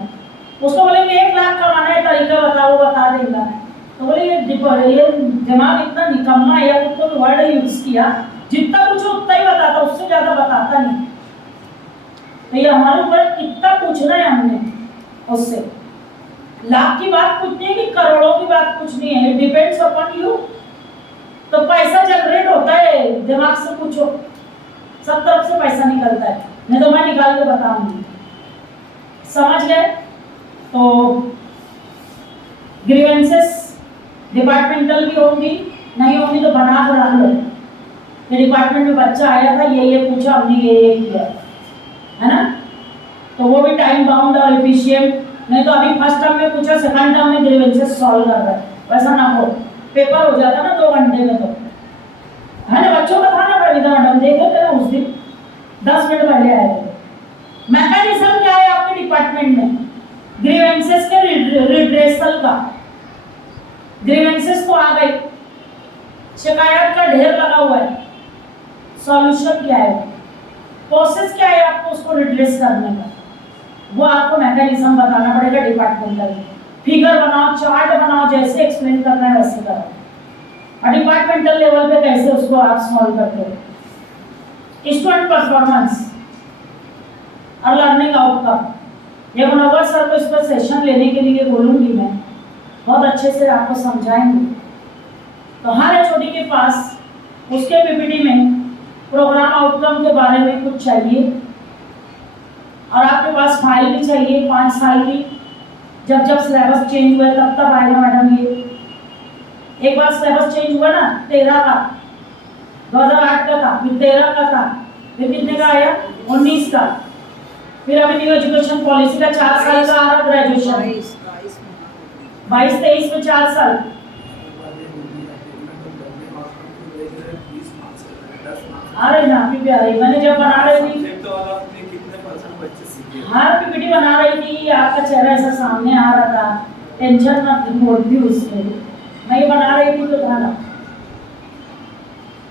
उसको बोलेंगे 1 लाख कमाना है, तरीका बताओ, वो बता देगा। तो बोले ये दिमाग इतना निकम्मा है, या कुछ वर्ड यूज किया, जितना कुछ उतना ही बताता, उससे ज्यादा बताता नहीं। तो ये हमारे ऊपर कितना पूछना है हमने उससे। लाख की बात कुछ नहीं है कि करोड़ों की बात कुछ नहीं है, डिपेंड्स अपॉन यू। तो पैसा जनरेट होता है, दिमाग से पूछो, सब तरफ से पैसा निकलता है, नहीं तो मैं निकाल के बताऊंगी। समझ गए? तो ग्रीवेंसेस डिपार्टमेंटल भी होंगी, नहीं होंगी तो बना कर रख लो। ये डिपार्टमेंट में बच्चा आया था, ये पूछा, हमने ये किया, है ना? तो वो भी टाइम बाउंड और एफिशिएंट, नहीं तो अभी फर्स्ट टर्म में पूछा, सेकंड टर्म में ग्रीवेंसेस सॉल्व कर रहा है, वैसा ना हो, पेपर हो जाता ना 2 घंटे में, तो है ना? बच्चों का था ना प्रविधा मैडम, देखे थे ना उस दिन, 10 मिनट पहले आए थे। मैकेनिज्म क्या है आपके डिपार्टमेंट में ग्रीवेंसेस के रिड्रेसल का? ग्रीवेंसेस तो आ गई, शिकायत का ढेर लगा हुआ है, सॉल्यूशन क्या है? प्रोसेस क्या है आपको उसको रिड्रेस करने का, वो आपको मैकेनिज्म बताना पड़ेगा डिपार्टमेंटल। फिगर बनाओ, चार्ट बनाओ, जैसे एक्सप्लेन करना है वैसे करो। और डिपार्टमेंटल लेवल पे कैसे उसको आप सॉल्व करते हो। स्टूडेंट परफॉर्मेंस और लर्निंग आउटकम, ये मुनव्वर सर को इस पर सेशन लेने के लिए बोलूंगी मैं, बहुत अच्छे से आपको समझाएंगे। तो हर एचओडी के पास उसके पीपीटी में प्रोग्राम आउटकम के बारे में कुछ चाहिए, और आपके पास फाइल भी चाहिए 5 साल की। जब जब सिलेबस चेंज हुआ तब तब आएगा मैडम। ये एक बार सिलेबस चेंज हुआ ना 13 का, 2008 का था, फिर 13 का था, फिर कितने का आया 19 का, फिर अभी न्यू एजुकेशन पॉलिसी का 4 साल का आ रहा ग्रेजुएशन, 22-23 में 4 साल। अरे ना भी आ रही, मैंने जब बना रही थी हर पीपीटी बना रही थी, आपका चेहरा ऐसा सामने आ रहा था, टेंशन मत बोलती उसमें, मैं ये बना रही थी तो था ना।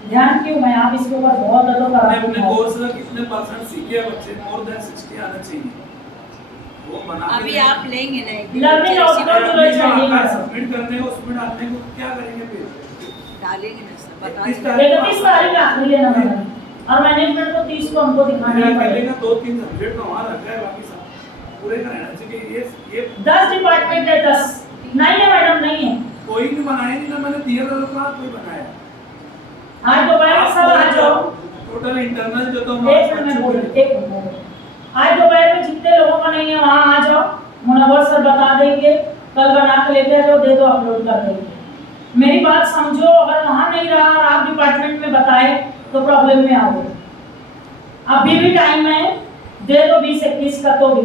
ध्यान क्यों, मैं आप इसके ऊपर बहुत ज़्यादा करा अपने कोर्स में कितने परसेंट सीखे हैं बच्चे, मोर देन 60 आना चाहिए, वो बना के अभी आप लेंगे ना लर्निंग आउटकम जो चाहिए सबमिट करने को, उसमें डालने को क्या करेंगे फिर? डालेंगे ना सर, बता 31 तारीख आखिरी लेना मैडम, और मैनेजमेंट को 30 को हमको दिखाना पहले का 2-3 सब्जेक्ट तो वहाँ रखा है, बाकी सब पूरे का रहना चाहिए। ये 10 डिपार्टमेंट है, 10 नहीं है मैडम, नहीं है। कोई नहीं बनाया, नहीं ना मैंने दिया था कोई बनाया। आज दोपहर सब आ जाओ, टोटल इंटरनल जो तो एक मिनट में बोल, एक मिनट, आज दोपहर में जितने लोगों का नहीं है वहाँ आ जाओ, मुनव्वर सर बता देंगे, कल बना के लेके आ जाओ, दे दो, अपलोड कर देंगे। मेरी बात समझो, अगर वहाँ नहीं रहा और आप डिपार्टमेंट में बताए तो प्रॉब्लम में आओगे। अभी भी टाइम है, दे दो 20-21 का, तो भी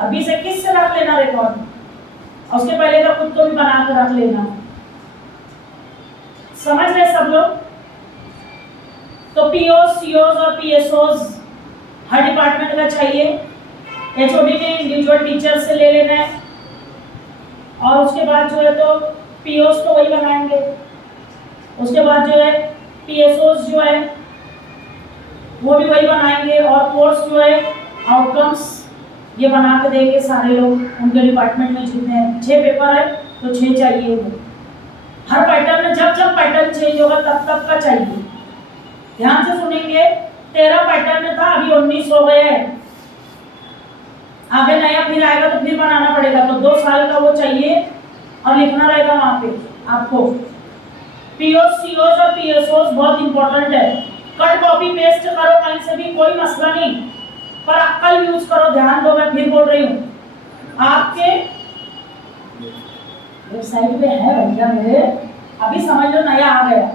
अब 20-21 से रख लेना रिकॉर्ड, और उसके पहले का खुद को भी बना कर रख लेना। समझ रहे सब लोग? तो पीओस, सीओस और पीएसओस हर डिपार्टमेंट का चाहिए। एचओडी ने इंडिविजुअल टीचर से ले लेना है, और उसके बाद जो है तो पीओस तो वही बनाएंगे, उसके बाद जो है पीएसओस जो है वो भी वही बनाएंगे, और कोर्स जो है आउटकम्स ये बना के देंगे सारे लोग। उनके डिपार्टमेंट में जितने 6 पेपर है तो 6 चाहिए वो। हर पैटर्न में जब जब पैटर्न चेंज होगा तब तब का चाहिए। ध्यान से सुनेंगे, 13 पैटर्न में था, अभी 19 हो गए हैं, आगे नया फिर आएगा तो फिर बनाना पड़ेगा, तो 2 साल का वो चाहिए, और लिखना रहेगा वहाँ पे आपको। पीओस, सीओस और पीएसओस बहुत इंपॉर्टेंट है। कट कॉपी पेस्ट करो कहीं से भी, कोई मसला नहीं, पर अक्ल यूज करो। ध्यान दो, मैं फिर बोल रही हूँ, आपके वेबसाइट पे है भैया मेरे, अभी समझ लो नया आ गया।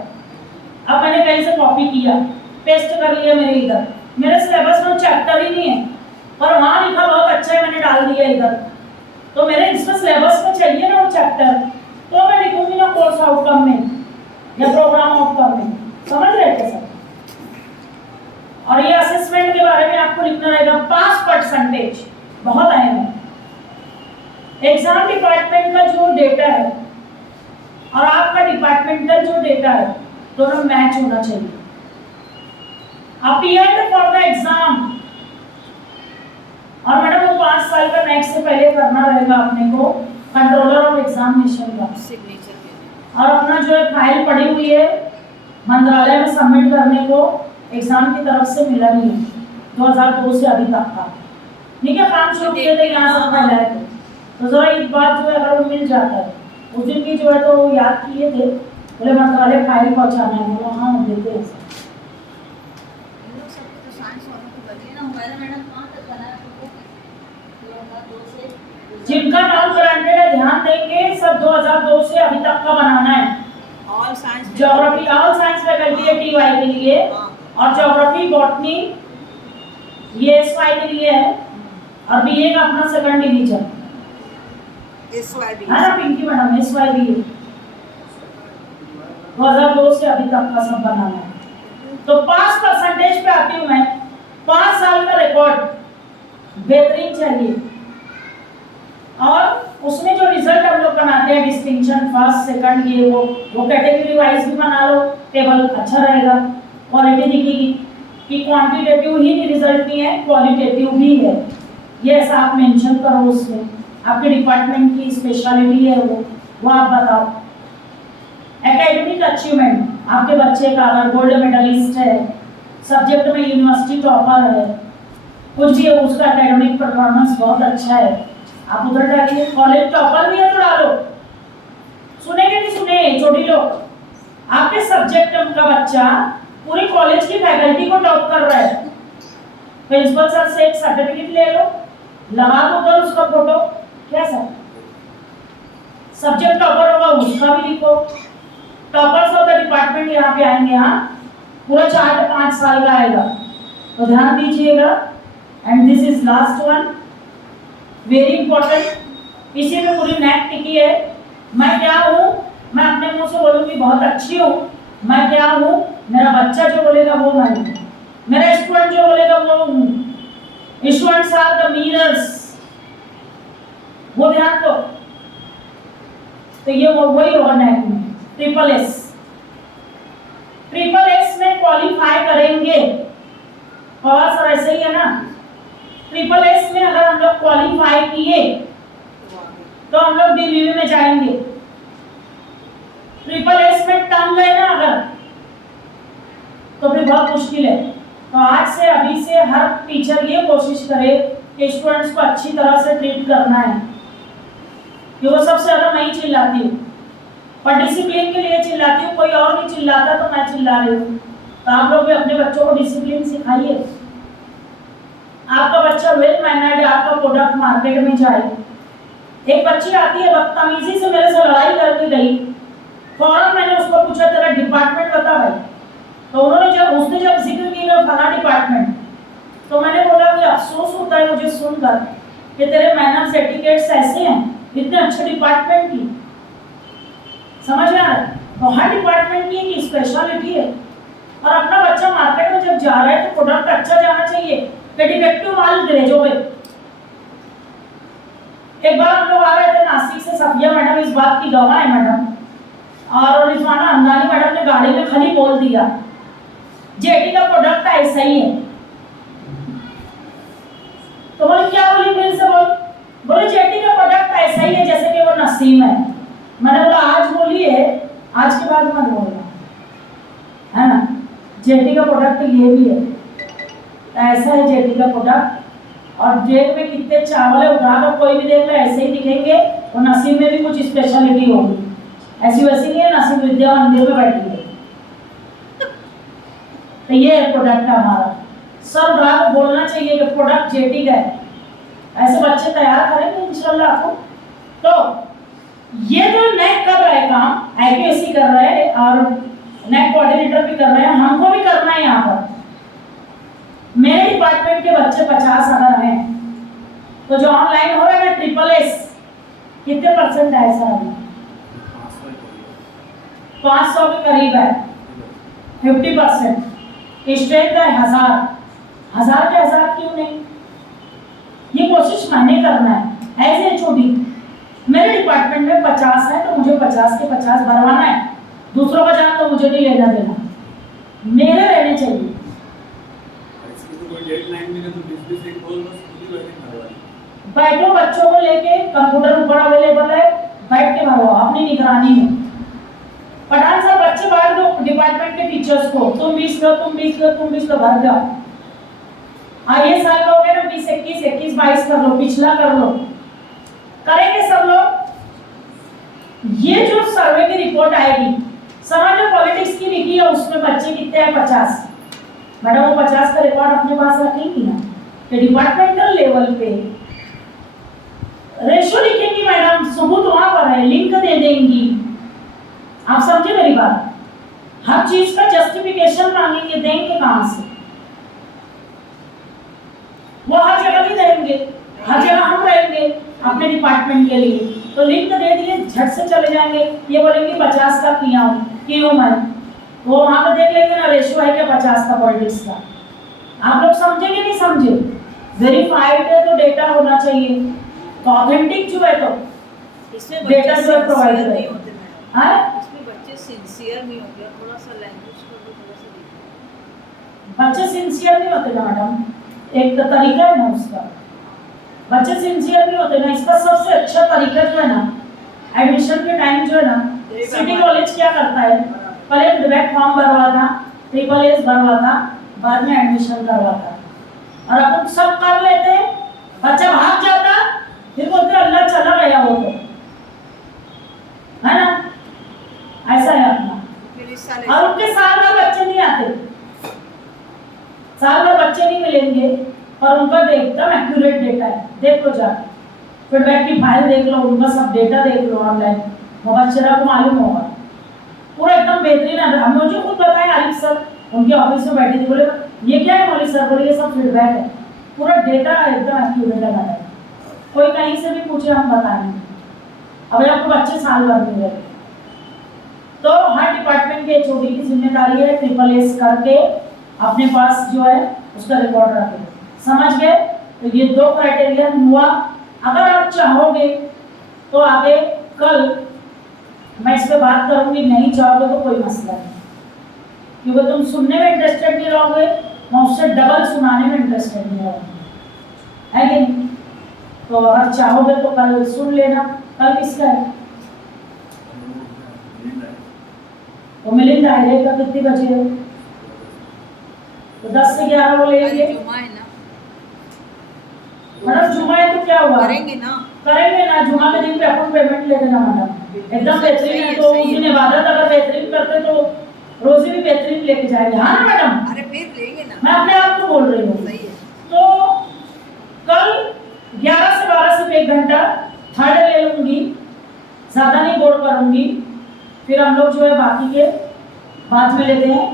अब मैंने कहीं से कॉपी किया, पेस्ट कर लिया मेरे इधर, मेरे सिलेबस में चैप्टर ही नहीं है, पर वहाँ लिखा बहुत अच्छा है, मैंने डाल दिया इधर, तो मेरे इसमें सिलेबस में चाहिए ना वो चैप्टर, तो मैं लिखूंगी ना कोर्स आउटकम में या प्रोग्राम आउटकम में। समझ रहे थे सब? और ये असेसमेंट के बारे में आपको लिखना रहेगा, पास परसेंटेज बहुत अहम है। एग्जाम डिपार्टमेंट का जो डेटा है और आपका डिपार्टमेंटल जो डेटा है, दोनों मैच होना चाहिए। अपीयर फॉर द एग्जाम, और मैडम वो 5 साल का नेक्स्ट से पहले करना रहेगा अपने को, कंट्रोलर ऑफ एग्जामिनेशन का सिग्नेचर के लिए। और अपना जो है फाइल पड़ी हुई है मंत्रालय में सबमिट करने को, एग्जाम की तरफ से मिला नहीं है 2002 से अभी तक का। ठीक है, काम शुरू किए थे यहाँ से फैलाए थे, तो जरा इस बात जो है अगर वो मिल जाता है, उस दिन की जो है तो याद किए थे, बोले मंत्रालय फाइल पहुँचाना है, वो हाँ देते हैं। जिनका नाम ग्रांटेड है ध्यान देंगे, सब 2002 से अभी तक का बनाना है। All science, geography, all science faculty है टीवाई के लिए, और ज्योग्राफी बॉटनी ये एसवाई के लिए है, और बीए का अपना सेकंड डिवीजन एसवाई है ना पिंकी मैडम, एसवाई भी है। 2002 से अभी तक का सब बनाना है। तो पास परसेंटेज पे आती हूँ मैं, 5 साल का रिकॉर्ड बेहतरीन चाहिए, और उसमें जो रिजल्ट हम लोग बनाते हैं डिस्टिंक्शन फर्स्ट सेकंड, ये वो कैटेगरी वाइज भी बना लो, टेबल अच्छा रहेगा, क्वालिटी दिखेगी। कि क्वांटिटेटिव ही रिजल्ट नहीं है, क्वालिटेटिव भी है। ये ऐसा आप मेंशन करो उसमें, आपके डिपार्टमेंट की स्पेशलिटी है वो आप बताओ। एकेडमिक अचीवमेंट, आपके बच्चे का अगर गोल्ड मेडलिस्ट है, सब्जेक्ट में यूनिवर्सिटी टॉपर है, कुछ भी है, उसका एकेडमिक परफॉर्मेंस बहुत अच्छा है, आप उधर डालिए। कॉलेज टॉपर भी है तो डालो। सुनेंगे नहीं सुने छोटी लोग, आपके सब्जेक्ट का बच्चा पूरी कॉलेज की फैकल्टी को टॉप कर रहा है, प्रिंसिपल सर से एक सर्टिफिकेट ले लो, लगा दो उधर उसका फोटो। क्या सर, सब्जेक्ट टॉपर होगा उसका भी लिखो। टॉपर्स ऑफ द डिपार्टमेंट यहाँ पे आएंगे, हाँ पूरा 4 से 5 साल का आएगा, तो ध्यान दीजिएगा। And this is last one, very important. इसी में पूरी नेक टिकी है। मैं क्या हूँ, मैं अपने मुंह से बोलूंगी बहुत अच्छी हूँ। मैं क्या हूँ, मेरा बच्चा जो बोलेगा वो मैं हूँ, मेरा स्टूडेंट जो बोलेगा वो हूँ। स्टूडेंट्स आर द मिरर्स, वो ध्यान दो। तो ये वही होगा नेक में। ट्रिपल एस, ट्रिपल एस में क्वालिफाई करेंगे, और सर ऐसे ही है ना। ट्रिपल एस में अगर हम लोग क्वालिफाई किए तो हम लोग डीवीवी में जाएंगे। ट्रिपल एस में टंग गए ना अगर, तो फिर बहुत मुश्किल है। तो आज से अभी से हर टीचर ये कोशिश करे कि स्टूडेंट्स को अच्छी तरह से ट्रीट करना है, कि वो सबसे ज्यादा मैं ही चिल्लाती हूँ, पर डिसिप्लिन के लिए चिल्लाती हूँ, कोई और नहीं चिल्लाता तो मैं चिल्ला रही हूँ। तो आप लोग भी अपने बच्चों को डिसिप्लिन सिखाइए। आपका बच्चा वेल मैनर्ड, आपका प्रोडक्ट मार्केट में जाए। एक बच्ची आती है बदतमीजी से मेरे से लड़ाई करके गई, फौरन मैंने उसको पूछा तेरा डिपार्टमेंट बता भाई। तो उसने जब जिक्र किया फला डिपार्टमेंट, तो मैंने बोला कि अफसोस होता है मुझे सुनकर कि तेरे मैनर्स एटिकेट्स ऐसे हैं, इतने अच्छे डिपार्टमेंट की। समझ में आ रहा है? तो हर डिपार्टमेंट की एक स्पेशलिटी है, और अपना बच्चा मार्केट में जब जा रहा है तो प्रोडक्ट अच्छा जाना चाहिए, कि डिफेक्टिव माल भेजोगे। एक बार हम लोग आ रहे थे नासिक से, सफिया मैडम इस बात की गवाह है मैडम, और रिजवाना हमदानी मैडम ने गाड़ी में खाली बोल दिया जेटी का प्रोडक्ट ऐसा ही है। तो बोले क्या बोली, फिर से बोले जेटी का प्रोडक्ट ऐसा ही है जैसे कि वो नसीम है। मैंने बोला आज बोलिए, आज के बाद मत बोलना, है ना। जेटी का प्रोडक्ट ये भी है, ऐसा है जेटी का प्रोडक्ट। और जेल में कितने चावल है उठाकर कोई भी देख ले ऐसे ही दिखेंगे, और नसीम में भी कुछ स्पेशलिटी होगी, ऐसी वैसी नहीं है। नसीम विद्या मंदिर में बैठी है। तो ये है प्रोडक्ट हमारा। सब ग्राहक बोलना चाहिए कि प्रोडक्ट जेटी का है, ऐसे बच्चे तैयार करेंगे इंशाल्लाह आपको। तो ये जो नेक कर रहा है काम, आईपीएससी कर रहा है और नेक कोऑर्डिनेटर भी कर रहे हैं, हमको भी करना है। यहाँ पर मेरे डिपार्टमेंट के बच्चे 50 अगर हैं, तो जो ऑनलाइन हो रहा है ट्रिपल एस कितने % है सर? अभी 500 के करीब है, 50%। स्ट्रेंथ है 1000 के 1000 क्यों नहीं? ये कोशिश मैंने करना है एज एचओडी। मेरे डिपार्टमेंट में 50 है तो मुझे 50 के 50 भरवाना है। दूसरों का जान तो मुझे नहीं लेना देना, मेरे रहने चाहिए। बैठो बच्चों को लेके, कंप्यूटर ऊपर अवेलेबल है, बैठ के भरवाओ अपनी निगरानी में। पठान साहब बच्चे बांट दो डिपार्टमेंट के टीचर्स को, तुम 20 लो, तुम 20 लो, तुम 20 लो, भर जाओ। ये साल का हो गया ना, 20 21 21 22 कर लो, पिछला कर लो, करेंगे सब लोग। ये जो सर्वे की रिपोर्ट आएगी, समाज में पॉलिटिक्स की लिखी है, उसमें बच्चे कितने हैं? 50। मैडम वो 50 का रिकॉर्ड अपने पास रखेंगी ना, कि डिपार्टमेंटल लेवल पे रेशो लिखेंगी मैडम, सबूत वहां पर है, लिंक दे देंगी। आप समझे मेरी बात? हर चीज का जस्टिफिकेशन मांगेंगे, देंगे कहां से? वो हर जगह नहीं देंगे, हर जगह हम रहेंगे अपने डिपार्टमेंट के लिए। तो लिंक दे दिए, झट से चले जाएंगे। ये बोलेंगे 50 का किया हूं, क्यों मैं, वो वहां पर देख लेंगे ना रेशियो है क्या 50 का पॉलिटिक्स का। आप लोग समझेंगे नहीं समझे? वेरीफाइड है तो डेटा होना चाहिए, तो ऑथेंटिक जो है तो इसमें डेटा जो है प्रोवाइड नहीं करें। होते मैडम, हाँ, इसमें बच्चे सिंसियर नहीं होते, थोड़ा सा लैंग्वेज को थोड़ा सा बच्चे सिंसियर नहीं होते ना मैडम, एक तो तरीका है ना उसका, बच्चे सिंसियर नहीं होते ना। इसका सबसे अच्छा तरीका जो है ना, एडमिशन के टाइम जो है ना, सिटी कॉलेज क्या करता है, पहले डायरेक्ट फॉर्म भरवाता, ट्रिपल एस भरवाता, बाद में एडमिशन करवाता, और अपन सब कर लेते, बच्चा भाग जाता, फिर बोलते अल्लाह चला गया वो तो, है ना, ऐसा है अपना। फिर इस साल और उनके साल भर बच्चे नहीं आते, साल भर बच्चे नहीं मिलेंगे, और उनका एकदम एक्यूरेट डेटा है, देख लो जाके, फीडबैक की फाइल देख लो, उनका सब डेटा देख लो ऑनलाइन, मुबशरा को मालूम होगा पूरा एकदम बेहतरीन है। हम मुझे खुद बताएं आरिफ सर उनके ऑफिस में बैठे थे, बोले ये क्या है मौली सर, बोले ये सब फीडबैक है, पूरा डेटा एकदम एक्यूरेट लगा है, कोई कहीं से भी पूछे हम बताएंगे। अब आपको बच्चे साल भर मिल रहे, तो हर डिपार्टमेंट के एचओडी की जिम्मेदारी है ट्रिपल एस करके अपने पास जो है उसका रिकॉर्ड रखें। समझ गए? तो ये दो क्राइटेरिया हुआ। अगर आप चाहोगे तो आगे कल मैं इस पे बात करूंगी, नहीं चाहोगे तो कोई मसला नहीं, क्योंकि तुम सुनने में इंटरेस्टेड नहीं रहोगे, मैं उससे डबल सुनाने में इंटरेस्टेड नहीं रहूंगी, है कि नहीं? तो अगर चाहोगे तो कल सुन लेना। कल किसका है? तो मिलिंद आयरे का कितने बजे है? तो 10 से 11 वो लेंगे। जुमा है ना, मैडम जुमा है तो क्या हुआ? करेंगे ना, करेंगे ना, जुमा के दिन पे अपन पेमेंट ले देना मैडम, एकदम बेहतरीन है। तो उस दिन इबादत अगर बेहतरीन करते तो रोजी भी बेहतरीन लेके जाएंगे, हाँ ना मैडम? अरे फिर लेंगे ना, मैं अपने आप को बोल रही हूँ। सही है। तो कल 11 से 12 सिर्फ 1 घंटा थर्ड ले लूंगी, ज्यादा नहीं बोर करूंगी, फिर हम लोग जो है बाकी के बाद में लेते हैं।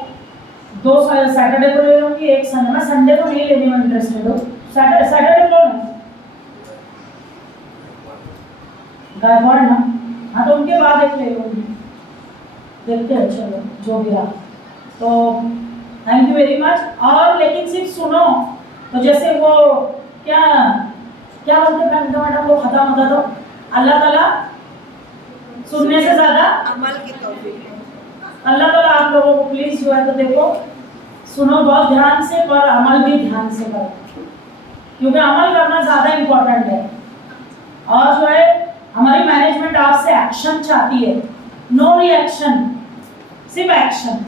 2 सैटरडे को ले लूंगी, 1 संडे, मैं संडे को नहीं लेने में इंटरेस्टेड हूँ। सैटरडे कौन है? गायकवाड़ ना, हाँ तो उनके बाद एक ले लूंगी, देखते हैं चलो जो भी रहा। तो थैंक यू वेरी मच। और लेकिन सिर्फ सुनो, तो जैसे वो क्या क्या बोलते हैं मैडम, वो खत्म होता तो अल्लाह ताला सुनने से ज्यादा अमल की तौफीक, अल्लाह ताला आप लोगों को प्लीज जो है तो देखो सुनो बहुत ध्यान से, पर अमल भी ध्यान से करो, क्योंकि अमल करना ज्यादा इम्पोर्टेंट है। और जो है हमारी मैनेजमेंट आपसे एक्शन चाहती है, नो रिएक्शन, सिर्फ एक्शन।